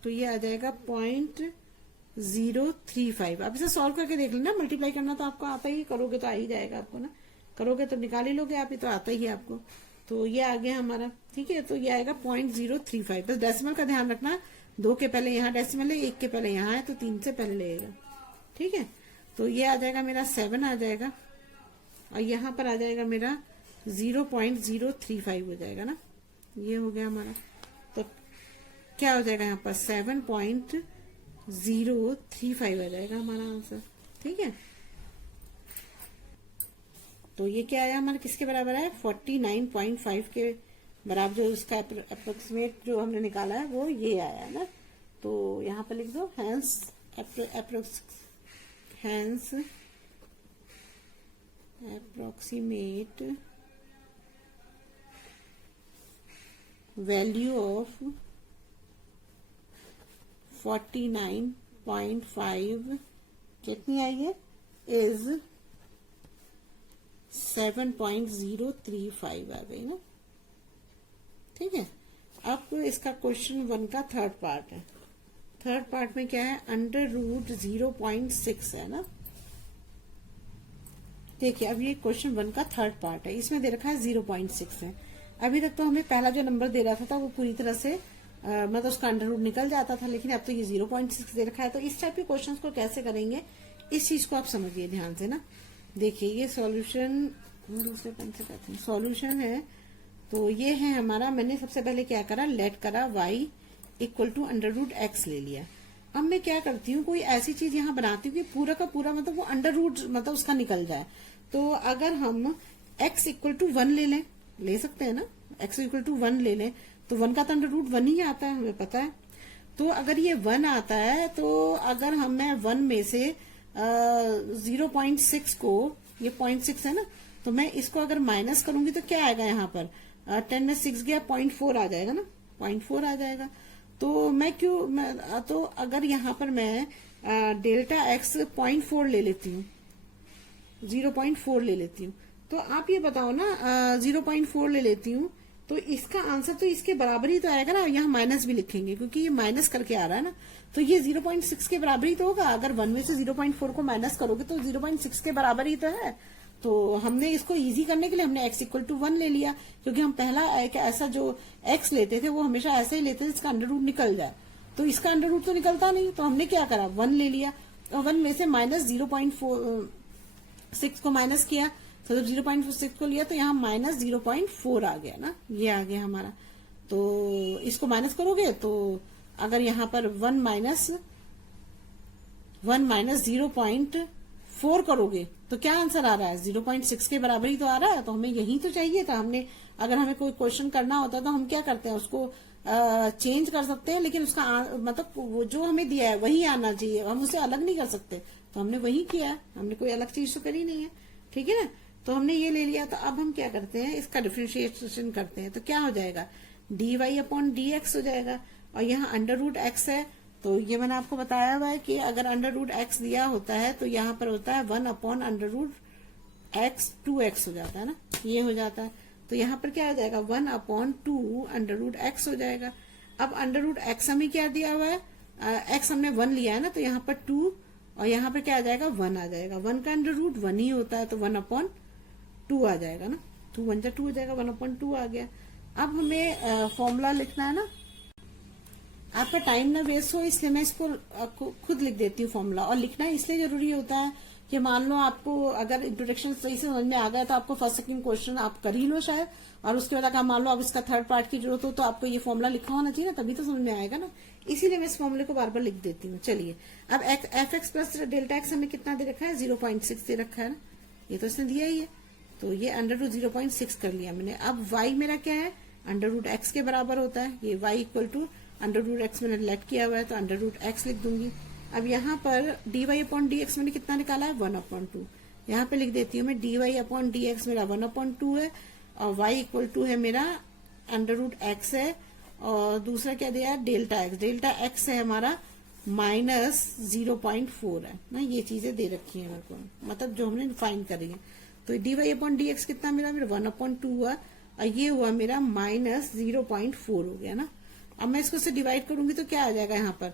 तो ये आ जाएगा 0.035। अब इसे सॉल्व करके देख लेना, मल्टीप्लाई करना तो आपको आता ही, करोगे तो आ ही जाएगा आपको ना, करोगे तो निकाल ही लोगे आप, ये तो आता ही है आपको। तो ये आ गया हमारा, ठीक है, तो ये आएगा 0.035। बस डेसिमल का ध्यान रखना, 2 के पहले यहाँ डेसिमल है, 1 के पहले यहाँ है, तो 3 से पहले लगेगा, ठीक है। तो ये आ जाएगा मेरा 7 आ जाएगा, और यहाँ पर आ जाएगा मेरा 0.035 हो जाएगा ना, ये हो गया हमारा। तो क्या हो जाएगा यहाँ पर 7.035 आ जाएगा हमारा आंसर, ठीक है। तो ये क्या आया हमारा, किसके बराबर है, 49.5 के बराबर। जो उसका अप्रोक्सीमेट जो हमने निकाला है वो ये आया है ना। तो यहाँ पर लिख दो हैंस approximate value of 49.5 कितनी आई है, इज 7.035 आ गई ना। ठीक है, अब इसका क्वेश्चन 1 का थर्ड पार्ट है। थर्ड पार्ट में क्या है, अंडर रूट 0.6 है ना। देखिए अब ये क्वेश्चन 1 का थर्ड पार्ट है, इसमें दे रखा है 0.6 है। अभी तक तो हमें पहला जो नंबर दे रहा था वो पूरी तरह से मतलब उसका अंडर रूट निकल जाता था, लेकिन अब तो ये 0.6 दे रखा है। तो इस टाइप के क्वेश्चंस को कैसे करेंगे, इस चीज को आप समझिए ध्यान से ना। देखिए ये सॉल्यूशन, दूसरे पेन से कहते हैं, सॉल्यूशन है। तो ये है हमारा, मैंने सबसे पहले क्या करा, लेट करा y equal to under root x ले लिया। अब मैं क्या करती हूँ, कोई ऐसी चीज यहाँ बनाती हूँ कि पूरा का पूरा मतलब वो अंडर रूट मतलब उसका निकल जाए। तो अगर हम x इक्वल टू 1 ले सकते हैं ना, x इक्वल टू 1 ले लें तो 1 का तो अंडर रूट 1 ही आता है, हमें पता है। तो अगर ये 1 आता है तो अगर मैं 1 में से 0.6 को, ये 0.6 है ना, तो मैं इसको अगर माइनस करूंगी तो क्या आएगा यहाँ पर, 10 में 6 गया 0.4 आ जाएगा ना, 0.4 आ जाएगा। तो मैं तो अगर यहाँ पर मैं डेल्टा एक्स 0.4 ले लेती हूँ, 0.4 ले लेती हूँ, तो आप ये बताओ ना, 0.4 ले लेती हूँ तो इसका आंसर तो इसके बराबर ही तो आएगा ना। यहाँ माइनस भी लिखेंगे क्योंकि ये माइनस करके आ रहा है ना, तो ये 0.6 के बराबर ही तो होगा। अगर 1 में से 0.4 को माइनस करोगे तो 0.6 के बराबर ही तो है। तो हमने इसको इजी करने के लिए हमने x इक्वल टू 1 ले लिया, क्योंकि हम पहला ऐसा जो x लेते थे वो हमेशा ऐसा ही लेते थे जिसका अंडर रूट निकल जाए। तो इसका अंडर रूट तो निकलता नहीं, तो हमने क्या करा, 1 ले लिया और 1 में से माइनस 0.6 को माइनस किया। तो जब 0.6 को लिया तो यहाँ माइनस 0.4 आ गया ना, ये आ गया हमारा। तो इसको माइनस करोगे तो अगर यहाँ पर 1 माइनस 0.4 करोगे तो क्या आंसर आ रहा है, 0.6 के बराबर ही तो आ रहा है। तो हमें यही तो चाहिए था। हमने अगर हमें कोई क्वेश्चन करना होता तो हम क्या करते हैं, उसको चेंज कर सकते हैं, लेकिन उसका मतलब वो जो हमें दिया है वही आना चाहिए, हम उसे अलग नहीं कर सकते। तो हमने वही किया, हमने कोई अलग चीज तो करी नहीं है। ठीक है ना, तो हमने ये ले लिया। तो अब हम क्या करते हैं, इसका डिफरेंशिएशन करते हैं। तो क्या हो जाएगा, dy अपॉन dx हो जाएगा। और यहाँ अंडर रूट एक्स है, तो ये मैंने आपको बताया हुआ है कि अगर अंडर रूट एक्स दिया होता है तो यहाँ पर होता है 1 upon under root x, 2x हो जाता है ना, ये हो जाता है। तो यहाँ पर क्या हो जाएगा, 1 अपॉन 2 अंडर रूट एक्स हो जाएगा। अब अंडर रूट एक्स हमें क्या दिया हुआ है, एक्स हमने 1 लिया है ना, तो यहाँ पर 2 और यहाँ पर क्या आ जाएगा, 1 आ जाएगा। 1 का अंडर रूट 1 ही होता है, तो 1 अपॉन 2 आ जाएगा ना, 2 1 जा 2 हो जाएगा, 1 अपॉन 2 आ गया। अब हमें फॉर्मूला लिखना है ना, आपका टाइम ना वेस्ट हो इसलिए मैं इसको खुद लिख देती हूँ फॉर्मूला। और लिखना इसलिए जरूरी होता है कि मान लो आपको अगर इंट्रोडक्शन सही से समझ में आ गया तो आपको फर्स्ट सेकंड क्वेश्चन आप कर ही लो शायद, और उसके बाद अगर मान लो अब इसका थर्ड पार्ट की जरूरत हो तो आपको ये फॉर्मूला लिखा होना चाहिए ना, तभी तो समझ में आएगा ना। इसीलिए मैं इस फॉर्मूले को बार बार लिख देती हूँ। चलिए अब F x plus delta x हमें कितना दे रखा है, 0.6 दे रखा है ना, ये तो इसने दिया ही है। तो ये अंडर रूट 0.6 कर लिया मैंने। अब y मेरा क्या है, अंडर रूट एक्स के बराबर होता है। ये y equal to under root x मैंने लेट किया हुआ है, तो अंडर रूट एक्स लिख दूंगी। अब यहाँ पर dy अपॉन डी एक्स मैंने कितना निकाला है, 1 अपॉन 2। यहाँ पे लिख देती हूँ मैं dy अपॉन डी एक्स मेरा 1 अपॉन 2 है, और y इक्वल टू है मेरा अंडर रूट एक्स है, और दूसरा क्या दिया है, डेल्टा एक्स। डेल्टा एक्स है हमारा माइनस 0.4 है ना, ये चीजें दे रखी है मेरे को, मतलब जो हमने फाइंड करी है। तो dy अपॉन डी एक्स कितना मेरा 1 अपॉन 2 हुआ, और ये हुआ मेरा माइनस 0.4 हो गया ना। अब मैं इसको से डिवाइड करूंगी तो क्या आ जाएगा, यहाँ पर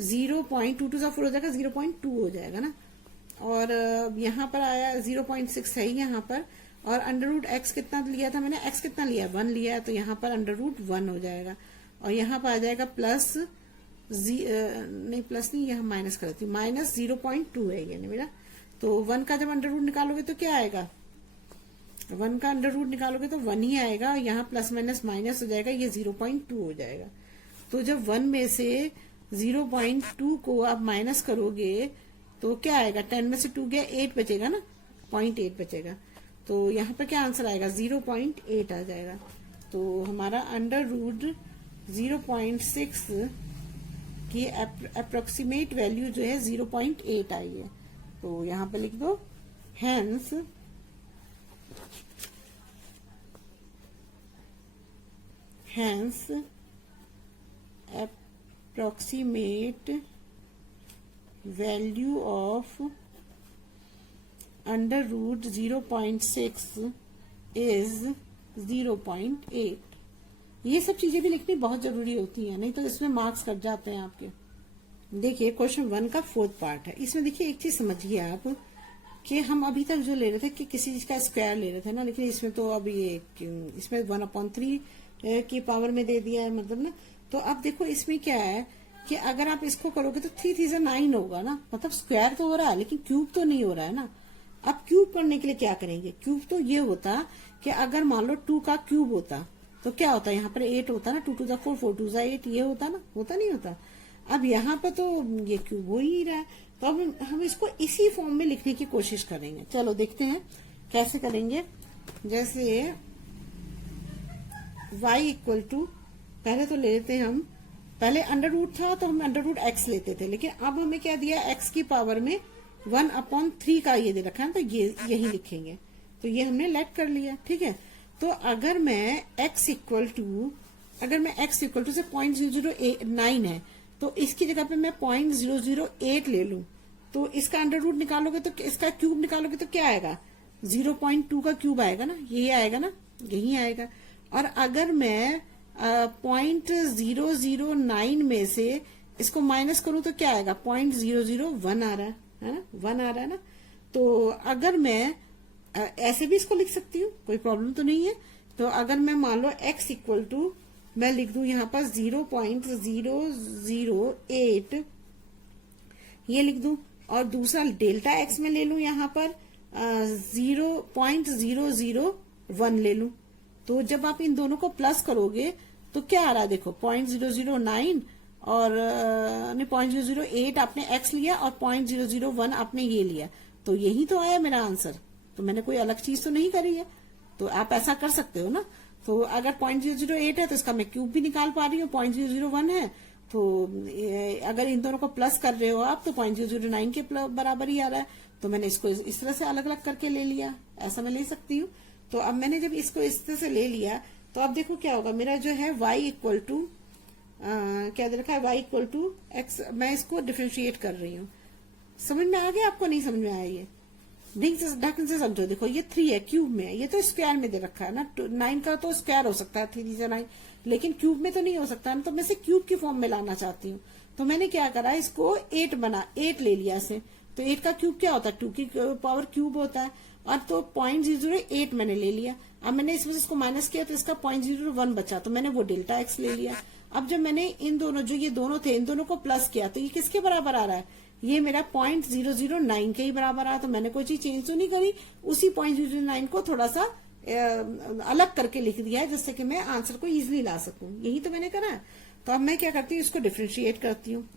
0.2 2 4 हो जाएगा, 0.2 हो जाएगा ना। और यहाँ पर आया 0.6 है यहाँ पर, और अंडर रूट एक्स कितना लिया था मैंने, एक्स कितना लिया, 1 लिया, तो यहाँ पर अंडर रूट 1 हो जाएगा। और यहाँ पर आ जाएगा प्लस नहीं प्लस नहीं, यहाँ माइनस कर देती हूँ, माइनस 0.2 है ये मेरा। तो 1 का जब अंडर रूट निकालोगे तो क्या आएगा, 1 का अंडर रूट निकालोगे तो 1 ही आएगा, और यहाँ प्लस माइनस माइनस हो जाएगा, ये 0.2 हो जाएगा। तो जब 1 में से 0.2 को आप माइनस करोगे तो क्या आएगा, 10 में से 2 गया 8 बचेगा ना, 0.8 बचेगा। तो यहाँ पर क्या आंसर आएगा 0.8 आ जाएगा। तो हमारा अंडर रूट 0.6 की अप्रोक्सीमेट वैल्यू जो है 0.8 आई है। तो यहाँ पे लिख दो hence approximate value of under root 0.6 is 0.8। ये सब चीजें भी लिखनी बहुत जरूरी होती है, नहीं तो इसमें मार्क्स कट जाते हैं आपके। देखिए क्वेश्चन 1 का 4th पार्ट है। इसमें देखिए एक चीज समझिए आप कि हम अभी तक जो ले रहे थे कि किसी चीज का स्क्वायर ले रहे थे ना, लेकिन इसमें तो अब ये इसमें 1/3 की पावर में दे दिया है मतलब ना। तो अब देखो इसमें क्या है कि अगर आप इसको करोगे तो 3 3 9 होगा ना, मतलब स्क्वायर तो हो रहा है लेकिन क्यूब तो नहीं हो रहा है ना। अब क्यूब करने के लिए क्या करेंगे, क्यूब तो ये होता कि अगर मान लो 2 का क्यूब होता तो क्या होता, यहाँ पर 8 होता ना, 2 2 4 4 2 8 ये होता ना, होता नहीं होता। अब यहाँ पर तो ये क्यूब हो ही रहा है, तो अब हम इसको इसी फॉर्म में लिखने की कोशिश करेंगे। चलो देखते हैं कैसे करेंगे। जैसे y इक्वल टू, पहले तो ले लेते हैं हम, पहले अंडर रूट था तो हम अंडर रूट x लेते थे, लेकिन अब हमें क्या दिया x की पावर में 1/3 का ये दे रखा है, तो ये यही लिखेंगे। तो ये हमने लेट कर लिया, ठीक है। तो अगर मैं x इक्वल टू से 0.009 है तो इसकी जगह पे मैं 0.008 ले लूं, तो इसका अंडर रूट निकालोगे तो इसका क्यूब निकालोगे तो क्या आएगा, 0.2 का क्यूब आएगा ना, यही आएगा ना, यही आएगा। और अगर मैं 0.009 में से इसको माइनस करूं तो क्या आएगा, 0.001 आ रहा है ना, 1 आ रहा है ना। तो अगर मैं ऐसे भी इसको लिख सकती हूँ, कोई प्रॉब्लम तो नहीं है। तो अगर मैं मान लो x इक्वल टू मैं लिख दूं यहाँ पर 0.008 ये लिख दूं, और दूसरा डेल्टा x में ले लूं यहाँ पर 0.001 ले लूं। तो जब आप इन दोनों को प्लस करोगे तो क्या आ रहा है, देखो 0.009 और 0.008 आपने x लिया और 0.001 आपने ये लिया, तो यही तो आया मेरा आंसर। तो मैंने कोई अलग चीज तो नहीं करी है, तो आप ऐसा कर सकते हो ना। तो अगर 0.008 है तो इसका मैं क्यूब भी निकाल पा रही हूँ, 0.001 है तो अगर इन दोनों को प्लस कर रहे हो आप तो 0.009 के बराबर ही आ रहा है। तो मैंने इसको इस तरह से अलग अलग करके ले लिया, ऐसा मैं ले सकती हूँ। तो अब मैंने जब इसको इस तरह से ले लिया तो अब देखो क्या होगा, मेरा जो है y इक्वल टू क्या दे रखा है, y इक्वल टू x। मैं इसको डिफरेंशिएट कर रही हूँ, समझ में आ गया आपको, नहीं समझ में आया ये ढंग से समझो। देखो ये 3 है, क्यूब में है, ये तो स्क्वायर में दे रखा है ना, 9 का तो स्क्वायर हो सकता है 3 से 9, लेकिन क्यूब में तो नहीं हो सकता ना। तो मैं इसे क्यूब की फॉर्म में लाना चाहती हूँ, तो मैंने क्या करा, इसको 8 ले लिया इसे। तो 8 का क्यूब क्या होता है, 2 की पावर क्यूब होता है, और तो 0.008 मैंने ले लिया। अब मैंने इसमें से इसको माइनस किया तो इसका 0.01 बचा, तो मैंने वो डेल्टा x ले लिया। अब जब मैंने इन दोनों, जो ये दोनों थे, इन दोनों को प्लस किया तो ये किसके बराबर आ रहा है, ये मेरा 0.009 के ही बराबर आ। तो मैंने कोई चीज चेंज तो नहीं करी, उसी 0.009 को थोड़ा सा अलग करके लिख दिया है जिससे कि मैं आंसर को इजिली ला सकूं, यही तो मैंने करा है। तो अब मैं क्या करती हूँ, इसको डिफरेंशिएट करती हूँ।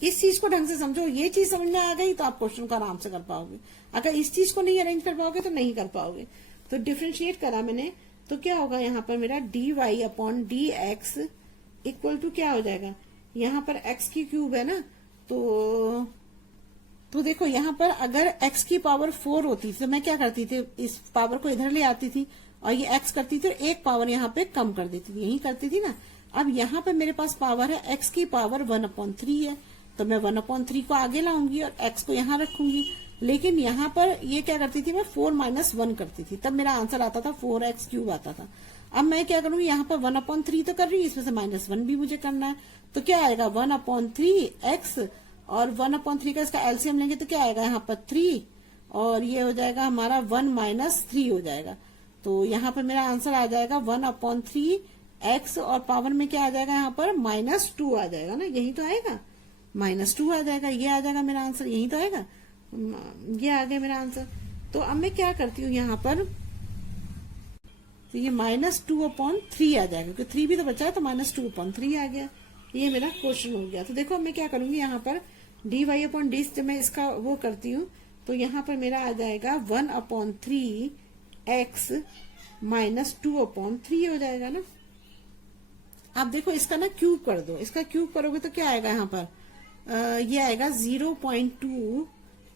इस चीज को ढंग से समझो, ये चीज समझ में आ गई तो आप क्वेश्चन को आराम से कर पाओगे। अगर इस चीज को नहीं अरेंज कर पाओगे तो नहीं कर पाओगे। तो डिफरेंशिएट करा मैंने, तो क्या होगा यहाँ पर मेरा dy/dx इक्वल टू क्या हो जाएगा, यहाँ पर x की क्यूब है ना, तो देखो यहाँ पर अगर x की पावर 4 होती थी तो मैं क्या करती थी, इस पावर को इधर ले आती थी और ये x करती थी और एक पावर यहाँ पे कम कर देती थी, यही करती थी ना। अब यहाँ पे मेरे पास पावर है, x की पावर 1/3 है, तो मैं 1/3 को आगे लाऊंगी और x को यहाँ रखूंगी। लेकिन यहाँ पर ये क्या करती थी, मैं 4 - 1 करती थी, तब मेरा आंसर आता था 4x³ आता था। अब मैं क्या करूंगी, यहाँ पर 1/3 तो कर रही हूँ, इसमें से -1 भी मुझे करना है, तो क्या आएगा 1/3x, और 1/3 का इसका एलसीएम लेंगे तो क्या आएगा यहाँ पर 3, और ये हो जाएगा हमारा 1 - 3 हो जाएगा। तो यहाँ पर मेरा आंसर आ जाएगा 1/3x, और पावर में क्या आ जाएगा यहाँ पर -2 आ जाएगा ना, यही तो आएगा, -2 आ जाएगा, ये आ जाएगा मेरा आंसर, यही तो आएगा, ये आ गया मेरा आंसर। तो अब मैं क्या करती हूँ यहाँ पर, तो ये -2/3 आ जाएगा, क्योंकि 3 भी तो बचा है, तो -2/3 आ गया, ये मेरा क्वेश्चन हो गया। तो देखो मैं क्या करूंगी यहाँ पर dy/d, जब मैं इसका वो करती हूँ तो यहाँ पर मेरा आ जाएगा 1/3 x माइनस 2/3 हो जाएगा ना। आप देखो इसका ना क्यूब कर दो, इसका क्यूब करोगे तो क्या आएगा यहाँ पर, ये आएगा 0.2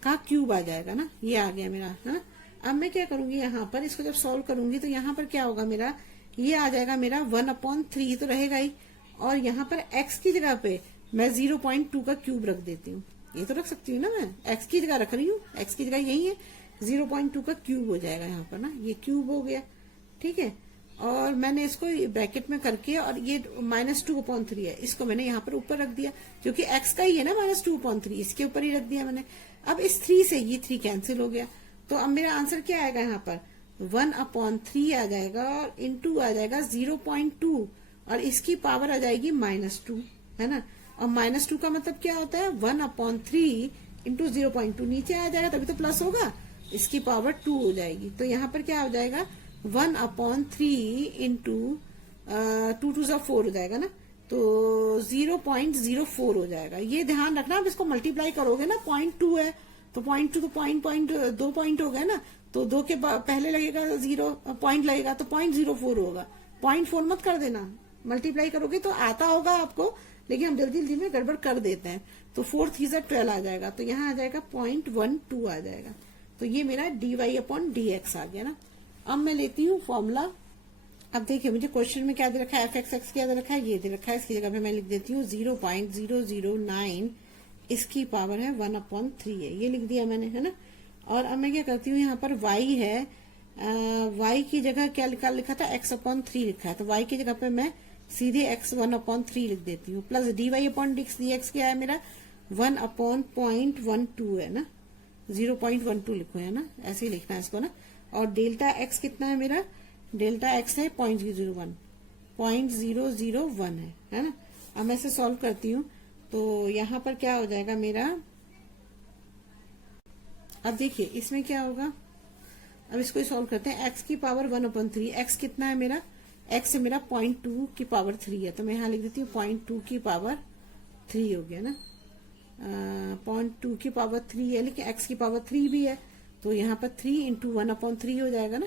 का क्यूब आ जाएगा ना, ये आ गया मेरा, है ना। अब मैं क्या करूंगी यहाँ पर, इसको जब सॉल्व करूंगी तो यहाँ पर क्या होगा मेरा, ये आ जाएगा मेरा 1/3 तो रहेगा ही, और यहाँ पर x की जगह पे मैं 0.2 का क्यूब रख देती हूँ। ये तो रख सकती हूँ ना, मैं x की जगह रख रही हूँ, x की जगह यही है, 0.2 का क्यूब हो जाएगा यहाँ पर ना, ये क्यूब हो गया, ठीक है। और मैंने इसको ब्रैकेट में करके, और ये -2/3 है, इसको मैंने यहाँ पर ऊपर रख दिया, क्योंकि x का ही है ना -2/3, इसके ऊपर ही रख दिया मैंने। अब इस 3 से ये 3 कैंसिल हो गया, तो अब मेरा आंसर क्या आएगा यहाँ पर, 1/3 आ जाएगा, और इंटू आ जाएगा 0.2, और इसकी पावर आ जाएगी -2, है ना। और -2 का मतलब क्या होता है, 1/3 इंटू 0.2, नीचे आ जाएगा तभी तो प्लस होगा, इसकी पावर 2 हो जाएगी। तो यहाँ पर क्या हो जाएगा, 1/3 इंटू 2 2 4 हो जाएगा ना, तो 0.04 हो जाएगा। ये ध्यान रखना, आप इसको मल्टीप्लाई करोगे ना, 0.2 है तो 0.2 तो पॉइंट 2 पॉइंट हो गया ना, तो 2 के पहले लगेगा 0 पॉइंट लगेगा तो 0.04 होगा, 0.4 मत कर देना, मल्टीप्लाई करोगे तो आता होगा आपको, लेकिन हम जल्दी जल्दी में गड़बड़ कर देते हैं। तो 4 3 12 आ जाएगा, तो यहाँ आ जाएगा 0.12 आ जाएगा। तो ये मेरा dy/dx आ गया ना। अब मैं लेती हूँ फॉर्मूला। अब देखिए मुझे क्वेश्चन में क्या दे रखा है, f(x) क्या दे रखा है, ये दे रखा है, इसकी जगह पे मैं लिख देती हूँ 0.009, इसकी पावर है 1/3 है, ये लिख दिया मैंने, है ना। और अब मैं क्या करती हूँ, यहाँ पर y है, y की जगह क्या लिखा था, x/3 लिखा है, तो y की जगह पे मैं सीधे x 1/3 लिख देती हूँ, प्लस dy/dx क्या है मेरा 1/0.12 है ना, 0.12 लिखो, है ना, ऐसे ही लिखना है इसको ना। और डेल्टा x कितना है मेरा, डेल्टा x है 0.001 है ना। अब मैं इसे सॉल्व करती हूँ, तो यहाँ पर क्या हो जाएगा मेरा, अब देखिए इसमें क्या होगा, अब इसको सॉल्व करते हैं। x की पावर 1/3, x कितना है मेरा, x है मेरा 0.2 की पावर 3 है, तो मैं यहाँ लिख देती हूँ 0.2 की पावर 3 हो गया ना, 0.2 की पावर 3 है, लेकिन x की पावर 3 भी है, तो यहाँ पर 3 इंटू 1/3 हो जाएगा ना।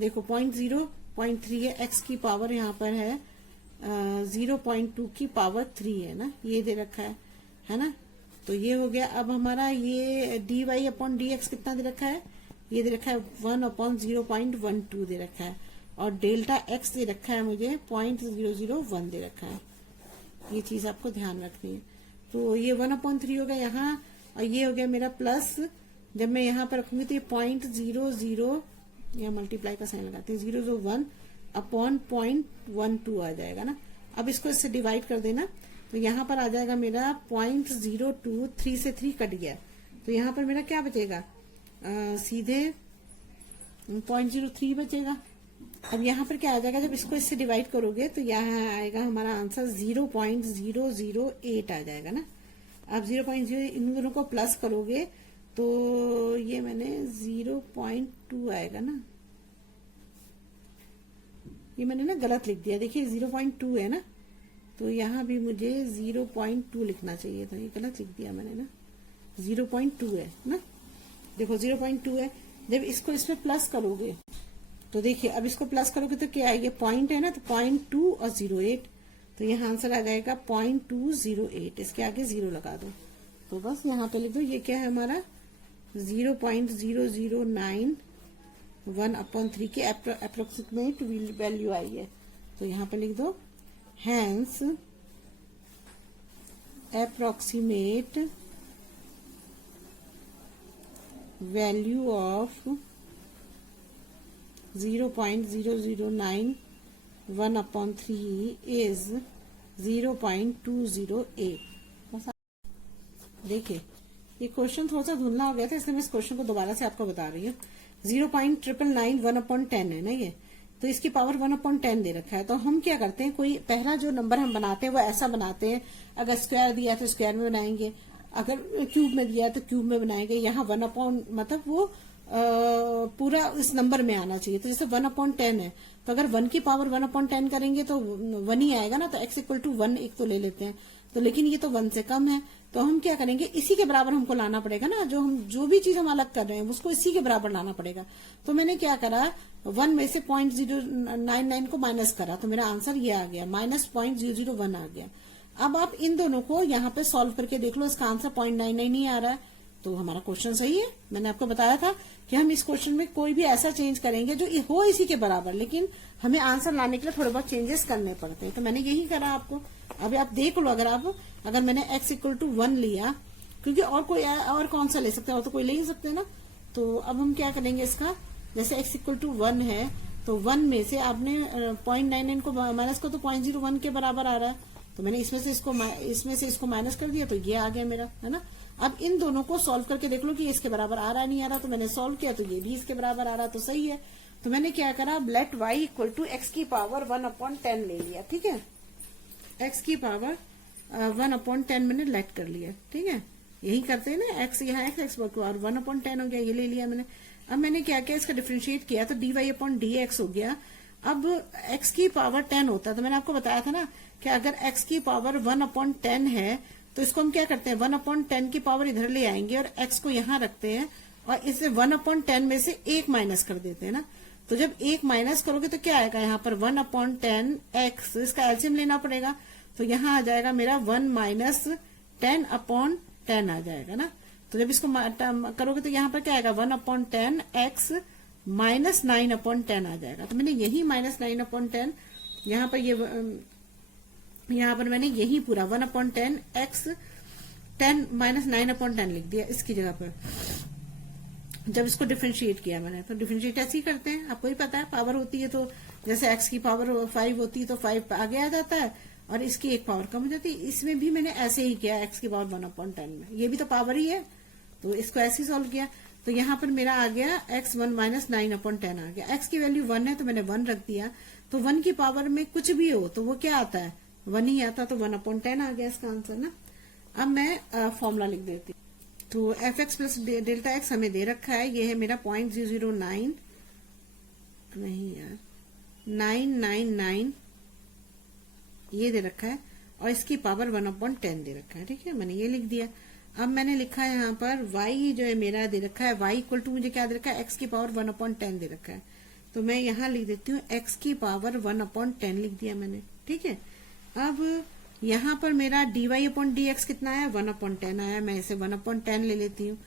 देखो 0.3 है, x की पावर यहाँ पर है 0.2 की पावर 3 है ना, ये दे रखा है ना। तो ये हो गया। अब हमारा ये dy/dx कितना दे रखा है, ये दे रखा है 1/0.12 दे रखा है, और डेल्टा x दे रखा है मुझे 0.001 दे रखा है। ये चीज आपको ध्यान रखनी है। तो ये 1/3 हो गया यहाँ, और ये हो गया मेरा प्लस, जब मैं यहाँ पर रखूंगी तो ये 0.00 या मल्टीप्लाई का साइन लगाते हैं 0.01/0.12 आ जाएगा ना। अब इसको इससे डिवाइड कर देना, तो यहाँ पर आ जाएगा मेरा 0.02, 3 से 3 कट गया, तो यहाँ पर मेरा क्या बचेगा, सीधे 0.03 बचेगा। अब यहाँ पर क्या आ जाएगा, जब इसको इससे डिवाइड करोगे तो यहाँ आएगा हमारा आंसर 0.008 आ जाएगा ना। अब 0.0 इन दोनों को प्लस करोगे तो ये मैंने 0.2 आएगा ना, ये मैंने ना गलत लिख दिया, देखिए 0.2 है ना, तो यहाँ भी मुझे 0.2 लिखना चाहिए था, ये गलत लिख दिया मैंने ना, 0.2 है ना, देखो 0.2 है। जब इसको इसमें प्लस करोगे तो देखिए, अब इसको प्लस करोगे तो क्या है, ये पॉइंट है ना, तो 0.2 और 0.8, तो यहाँ आंसर आ जाएगा 0.208, इसके आगे 0 लगा दो, तो बस यहाँ पे लिख दो ये क्या है हमारा 0.009 1/3 की अप्रोक्सीमेट वैल्यू आई है, तो यहाँ पे लिख दो hence approximate value of 0.009 1/3 is 0.208। देखिए ये क्वेश्चन थोड़ा सा धुंधला हो गया था, इसलिए मैं इस क्वेश्चन को दोबारा से आपको बता रही हूँ। 0.999 1/10 है ना ये, तो इसकी पावर 1/10 दे रखा है। तो हम क्या करते हैं, कोई पहला जो नंबर हम बनाते हैं वो ऐसा बनाते हैं, अगर स्क्वायर दिया है तो स्क्वायर में बनाएंगे, अगर क्यूब में दिया है तो क्यूब में बनाएंगे। यहाँ 1 मतलब वो पूरा इस नंबर में आना चाहिए। तो जैसे 1/10 है, तो अगर 1 की पावर 1/10 करेंगे तो 1 ही आएगा ना, तो x इक्वल टू 1 एक तो ले लेते हैं, तो लेकिन ये तो 1 से कम है, तो हम क्या करेंगे, इसी के बराबर हमको लाना पड़ेगा ना, जो भी चीज हम अलग कर रहे हैं उसको इसी के बराबर लाना पड़ेगा। तो मैंने क्या करा, 1 में से 0.099 को माइनस करा, तो मेरा आंसर ये आ गया, -0.001 आ गया। अब आप इन दोनों को यहाँ पे सॉल्व करके देख लो, इसका आंसर 0.99 ही आ रहा है, तो हमारा क्वेश्चन सही है। मैंने आपको बताया था कि हम इस क्वेश्चन में कोई भी ऐसा चेंज करेंगे जो हो इसी के बराबर, लेकिन हमें आंसर लाने के लिए थोड़े बहुत चेंजेस करने पड़ते हैं, तो मैंने यही करा आपको। अभी आप देख लो, अगर मैंने x इक्वल टू 1 लिया, क्योंकि और कौन सा ले सकते हैं, और तो कोई ले ही सकते हैं ना। तो अब हम क्या करेंगे, इसका जैसे x इक्वल टू 1 है, तो 1 में से आपने 0.99 को माइनस को, तो 0.01 के बराबर आ रहा है, तो मैंने इसमें से इसको माइनस कर दिया, तो ये आ गया मेरा, है ना। अब इन दोनों को सॉल्व करके देख लो कि इसके बराबर आ रहा है नहीं आ रहा, तो मैंने सॉल्व किया तो ये भी इसके बराबर आ रहा, तो सही है। तो मैंने क्या करा, let y equal to x की पावर 1/10 ले लिया, ठीक है। x की पावर 1/10 मैंने लेट कर लिया, ठीक है। यही करते हैं ना, x यहाँ x और 1/10 हो गया, ये ले लिया मैंने। अब मैंने क्या किया, इसका डिफरेंशिएट किया तो dy/dx हो गया। अब x की पावर 10 होता है, तो मैंने आपको बताया था ना कि अगर x की पावर 1/10 है, तो इसको हम क्या करते हैं, 1/10 की पावर इधर ले आएंगे और x को यहाँ रखते हैं, और इसे 1/10 में से 1 माइनस कर देते हैं ना। तो जब 1 माइनस करोगे तो क्या आएगा, यहाँ पर 1/10 x, इसका एलसीएम लेना पड़ेगा, तो यहाँ आ जाएगा मेरा 1 माइनस 10/10 आ जाएगा ना। तो जब इसको करोगे तो यहाँ पर क्या आएगा, 1/10 x माइनस 9/10 आ जाएगा। तो मैंने यही -9/10 यहाँ पर मैंने यही पूरा 1/10 x 10 माइनस 9/10 लिख दिया इसकी जगह पर, जब इसको डिफरेंशिएट किया मैंने। तो डिफरेंशिएट ऐसे ही करते हैं, आपको ही पता है, पावर होती है तो जैसे x की पावर 5 होती है तो 5 आगे आ जाता है और इसकी एक पावर कम हो जाती है। इसमें भी मैंने ऐसे ही किया, x की पावर 1/10 में, ये भी तो पावर ही है, तो इसको ऐसे ही सॉल्व किया। तो यहाँ पर मेरा आ गया x 1 माइनस 9/10 आ गया। x की वैल्यू 1 है तो मैंने 1 रख दिया, तो 1 की पावर में कुछ भी हो तो वो क्या आता है, 1 ही आता, तो 1/10 आ गया इसका आंसर ना। अब मैं फॉर्मूला लिख देती हूँ। तो fx प्लस डेल्टा x हमें दे रखा है, ये है मेरा 0.009 नहीं यार 999 ये दे रखा है, और इसकी पावर 1/10 दे रखा है, ठीक है, मैंने ये लिख दिया। अब मैंने लिखा है यहाँ पर y जो है मेरा दे रखा है, y इक्वल टू मुझे क्या दे रखा है, x की पावर 1/10 दे रखा है, तो मैं यहाँ लिख देती हूँ x की पावर 1/10 लिख दिया मैंने, ठीक है। अब यहाँ पर मेरा dy/dx कितना आया, 1/10 आया, मैं इसे 1/10 ले लेती हूँ,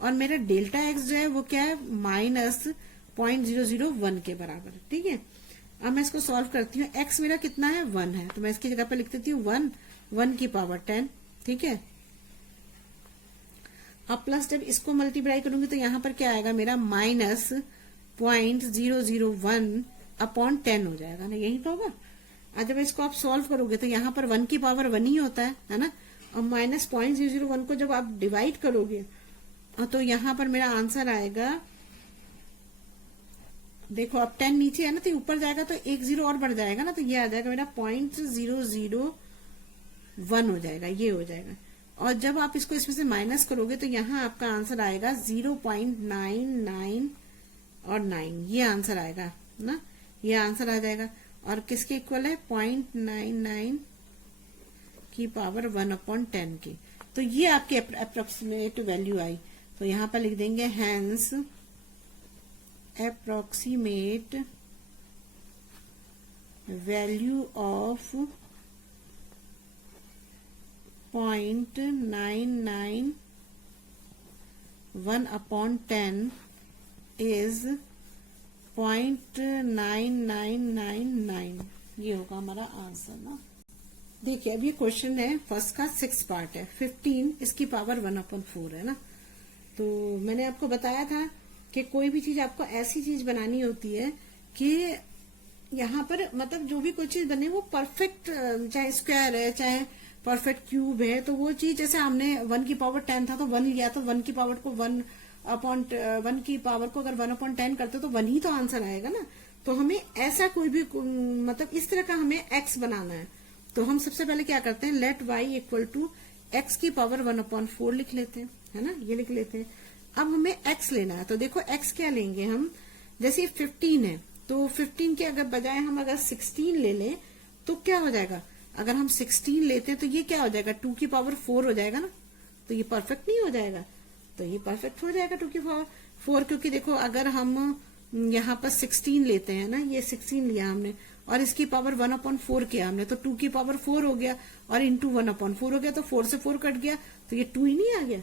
और मेरा डेल्टा x जो है वो क्या है, -0.001 के बराबर, ठीक है। अब मैं इसको सॉल्व करती हूँ, x मेरा कितना है, 1 है, तो मैं इसकी जगह पर लिख देती हूँ 1 की पावर 10, ठीक है। अब प्लस जब इसको मल्टीप्लाई करूंगी तो यहाँ पर क्या आएगा मेरा -0.001/10 हो जाएगा ना, यही तो होगा। और जब इसको आप सॉल्व करोगे तो यहाँ पर 1 की पावर 1 ही होता है ना, और -0.001 को जब आप डिवाइड करोगे तो यहाँ पर मेरा आंसर आएगा, देखो अब 10 नीचे है ना, तो ऊपर जाएगा तो 1 0 और बढ़ जाएगा ना, तो ये आ जाएगा मेरा 0.001 हो जाएगा, ये हो जाएगा। और जब आप इसको इसमें से माइनस करोगे तो यहाँ आपका आंसर आएगा 0.99 और 9, ये आंसर आएगा ना, ये आंसर आ जाएगा। और किसके इक्वल है, 0.99 की पावर 1/10 की, तो ये आपकी अप्रोक्सीमेट वैल्यू आई। तो यहाँ पर लिख देंगे hence approximate value of 0.99 1/10 is 0.9999, ये होगा हमारा आंसर ना। देखिए अब ये क्वेश्चन है फर्स्ट का 6 पार्ट है, 15 इसकी पावर 1/4 है ना। तो मैंने आपको बताया था कि कोई भी चीज आपको ऐसी चीज बनानी होती है कि यहाँ पर मतलब जो भी कोई चीज बने वो परफेक्ट, चाहे स्क्वायर है चाहे परफेक्ट क्यूब है, तो वो चीज जैसे हमने 1 की पावर 10 था तो 1 लिया, तो 1 की पावर को 1/1 की पावर को अगर 1/10 करते तो 1 ही तो आंसर आएगा ना। तो हमें ऐसा कोई भी मतलब इस तरह का हमें x बनाना है, तो हम सबसे पहले क्या करते हैं, let y equal to x की पावर 1/4 लिख लेते हैं, है ना, ये लिख लेते हैं। अब हमें x लेना है, तो देखो x क्या लेंगे हम, जैसे 15 है तो 15 के अगर बजाय हम अगर 16 ले लें तो क्या हो जाएगा, अगर हम 16 लेते हैं तो ये क्या हो जाएगा 2 की पावर 4 हो जाएगा ना, तो ये परफेक्ट नहीं हो जाएगा, तो ये परफेक्ट हो जाएगा 2 की पावर 4, क्योंकि देखो अगर हम यहाँ पर 16 लेते हैं ना, ये 16 लिया हमने और इसकी पावर 1/4 किया हमने, तो 2 की पावर 4 हो गया और इंटू 1/4 हो गया, तो 4 से 4 कट गया, तो ये 2 ही नहीं आ गया।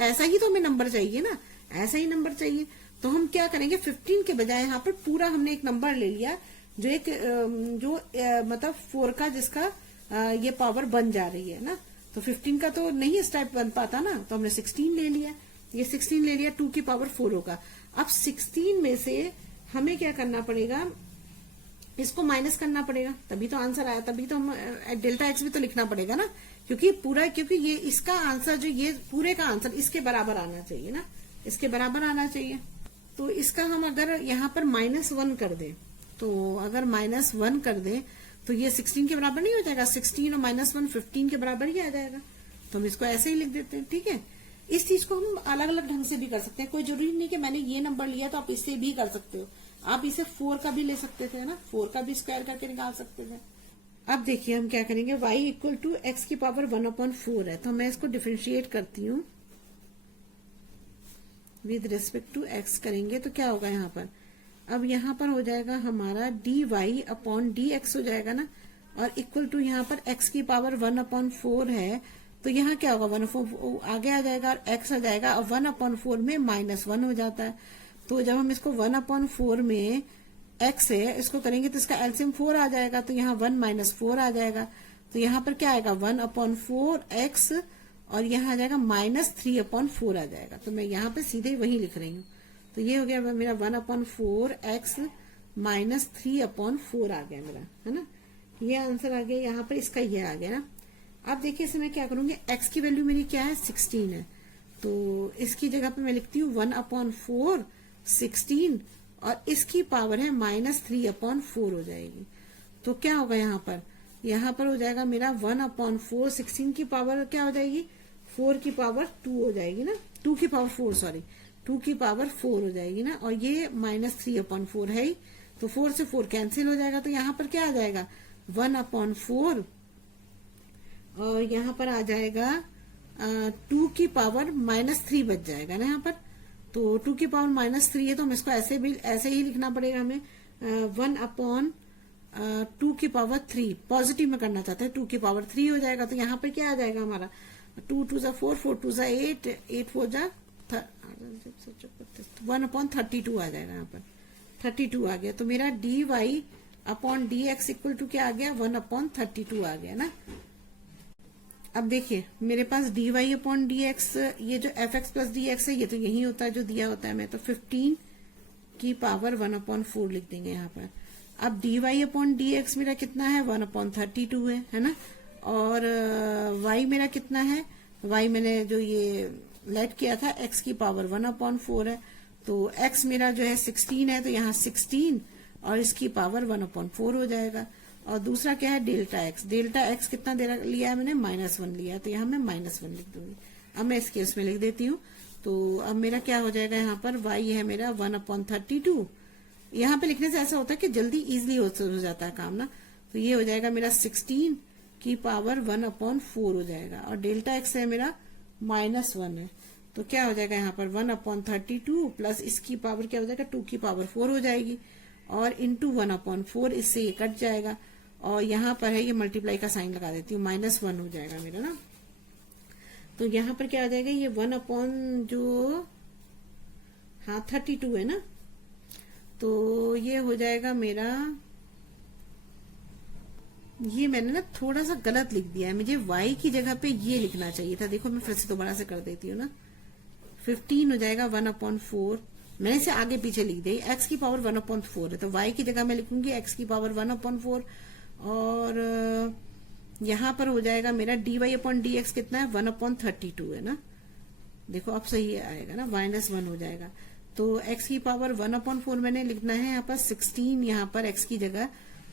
ऐसा ही तो हमें नंबर चाहिए ना, ऐसा ही नंबर चाहिए। तो हम क्या करेंगे, 15 के बजाय यहाँ पर पूरा हमने एक नंबर ले लिया जो एक मतलब 4 का जिसका ये पावर बन जा रही है ना, तो 15 का तो नहीं इस टाइप बन पाता ना, तो हमने 16 ले लिया, ये 16 ले लिया, 2 की पावर 4 होगा। अब 16 में से हमें क्या करना पड़ेगा, इसको माइनस करना पड़ेगा, तभी तो आंसर आया, तभी तो हम डेल्टा एक्स भी तो लिखना पड़ेगा ना, क्योंकि ये इसका आंसर जो ये पूरे का आंसर इसके बराबर आना चाहिए ना, इसके बराबर आना चाहिए। तो इसका हम अगर यहाँ पर -1 कर दें, तो अगर -1 कर दें तो ये 16 के बराबर नहीं हो जाएगा, 16 और -1 15 के बराबर ही आ जाएगा, तो हम इसको ऐसे ही लिख देते हैं। ठीक है, इस चीज को हम अलग अलग ढंग से भी कर सकते हैं, कोई जरूरी नहीं कि मैंने ये नंबर लिया तो आप इससे भी कर सकते हो, आप इसे 4 का भी ले सकते थे ना, 4 का भी स्क्वायर करके निकाल सकते थे। अब देखिए हम क्या करेंगे, y इक्वल टू एक्स की पावर 1/4 है, तो मैं इसको डिफरेंशिएट करती हूँ विद रिस्पेक्ट टू x करेंगे तो क्या होगा यहाँ पर, अब यहाँ पर हो जाएगा हमारा dy/dx हो जाएगा ना, और इक्वल टू यहाँ पर x की पावर 1/4 है, तो यहाँ क्या होगा 1/4 आगे आ जाएगा और x आ जाएगा, और 1/4 में -1 हो जाता है, तो जब हम इसको 1/4 में x है इसको करेंगे तो इसका एलसीएम 4 आ जाएगा, तो यहाँ 1 - 4 आ जाएगा, तो यहाँ पर क्या आएगा 1/4 x और यहाँ आ जाएगा -3/4 आ जाएगा, तो मैं यहाँ पे सीधे वही लिख रही हूँ, तो ये हो गया मेरा 1/4 x -3/4 आ गया मेरा, है ना, ये आंसर आ गया यहाँ पर, इसका ये आ गया ना। अब देखिए इसे मैं क्या करूंगी, x की वैल्यू मेरी क्या है 16 है, तो इसकी जगह पे मैं लिखती हूँ 1/4 16 और इसकी पावर है -3/4 हो जाएगी, तो क्या होगा यहाँ पर हो जाएगा मेरा 1/4 16 की पावर क्या हो जाएगी 4 की पावर 2 हो जाएगी ना, 2 की पावर 4 सॉरी 2 की पावर 4 हो जाएगी ना, और ये -3/4 है ही, तो 4 से 4 कैंसिल हो जाएगा, तो यहाँ पर क्या आ जाएगा 1/4 और यहाँ पर आ जाएगा 2 की पावर -3 बच जाएगा ना यहाँ पर, तो 2 की पावर -3 है, तो हम इसको ऐसे ही लिखना पड़ेगा हमें 1/2 की पावर 3, पॉजिटिव में करना चाहते हैं 2 की पावर 3 हो जाएगा, तो यहाँ पर क्या आ जाएगा हमारा 2 2 4 4 2 8 8 4 1/32 आ जाएगा, यहाँ पर 32 आ गया, तो मेरा dy/dx इक्वल टू क्या आ गया 1/32 आ गया ना। अब देखिए मेरे पास dy/dx ये जो fx + dx है ये तो यही होता है जो दिया होता है, मैं तो 15 की पावर 1/4 लिख देंगे यहाँ पर। अब dy/dx मेरा कितना है 1/32 है ना, और y मेरा कितना है, y मैंने जो ये लेट किया था x की पावर 1/4 है, तो x मेरा जो है 16 है, तो यहाँ 16 और इसकी पावर 1/4 हो जाएगा, और दूसरा क्या है डेल्टा एक्स कितना लिया है मैंने -1 लिया है, तो यहाँ मैं -1 लिख दूंगी। अब मैं इस केस में लिख देती हूँ, तो अब मेरा क्या हो जाएगा यहाँ पर y है मेरा 1/32, यहाँ पे लिखने से ऐसा होता है कि जल्दी इजिली हो जाता है काम ना, तो ये हो जाएगा मेरा 16 की पावर 1/4 हो जाएगा, और डेल्टा एक्स है मेरा -1 है, तो क्या हो जाएगा यहाँ पर 1/32 प्लस इसकी पावर क्या हो जाएगा 2 की पावर 4 हो जाएगी, और इंटू 1/4 इससे ये कट जाएगा, और यहाँ पर है ये मल्टीप्लाई का साइन लगा देती हूँ -1 हो जाएगा मेरा ना, तो यहाँ पर क्या हो जाएगा ये 32 है ना, तो ये हो जाएगा मेरा, ये मैंने ना थोड़ा सा गलत लिख दिया है, मुझे y की जगह पे ये लिखना चाहिए था, देखो मैं फिर से दोबारा से कर देती हूँ ना, 15 हो जाएगा 1/4, मैंने इसे आगे पीछे लिख दी, x की पावर 1/4 है, तो y की जगह मैं लिखूंगी x की पावर 1/4, और यहाँ पर हो जाएगा मेरा dy/dx कितना है 1/32 है ना, देखो अब सही आएगा ना, -1 हो जाएगा, तो x की पावर 1/4 मैंने लिखना है यहाँ पर 16 यहाँ पर x की जगह,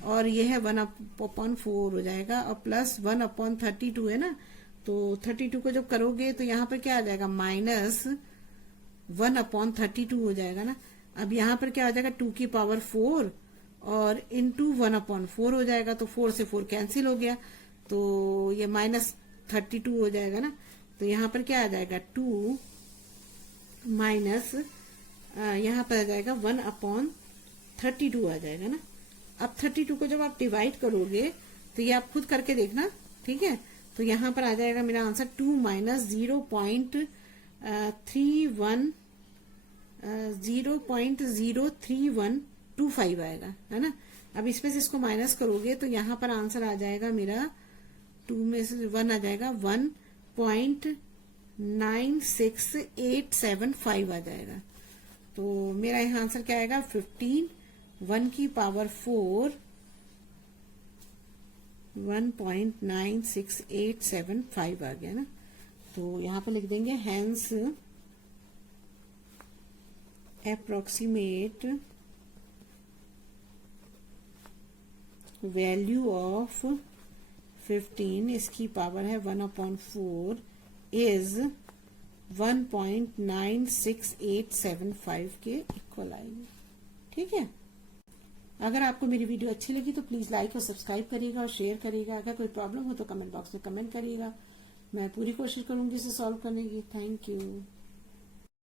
और ये है 1/4 हो जाएगा, और प्लस 1/32 है ना, तो 32 को जब करोगे तो यहाँ पर क्या आ जाएगा 1/32 हो जाएगा ना। अब यहाँ पर क्या हो जाएगा, 2 की पावर 4 और इंटू 1/4 हो जाएगा, तो 4 से 4 कैंसिल हो गया, तो ये -32 हो जाएगा ना। तो यहाँ पर क्या आ जाएगा, 2 माइनस यहाँ पर आ जाएगा 1/32 आ जाएगा ना। अब 32 को जब आप डिवाइड करोगे तो ये आप खुद करके देखना, ठीक है। तो यहाँ पर आ जाएगा मेरा आंसर 2 माइनस 0.03125 आएगा, है ना। अब इसमें से इसको माइनस करोगे तो यहाँ पर आंसर आ जाएगा मेरा 2 में से 1 आ जाएगा 1.96875 आ जाएगा। तो मेरा यहाँ आंसर क्या आएगा, 15, 1 की पावर 4, 1.96875 आ गया ना। तो यहाँ पे लिख देंगे हेंस अप्रोक्सीमेट वैल्यू ऑफ 15, इसकी पावर है 1/4 इज 1.96875 के इक्वल आएगी, ठीक है। अगर आपको मेरी वीडियो अच्छी लगी तो प्लीज लाइक और सब्सक्राइब करिएगा और शेयर करिएगा। अगर कोई प्रॉब्लम हो तो कमेंट बॉक्स में कमेंट करिएगा, मैं पूरी कोशिश करूंगी इसे सॉल्व करने की। Thank you.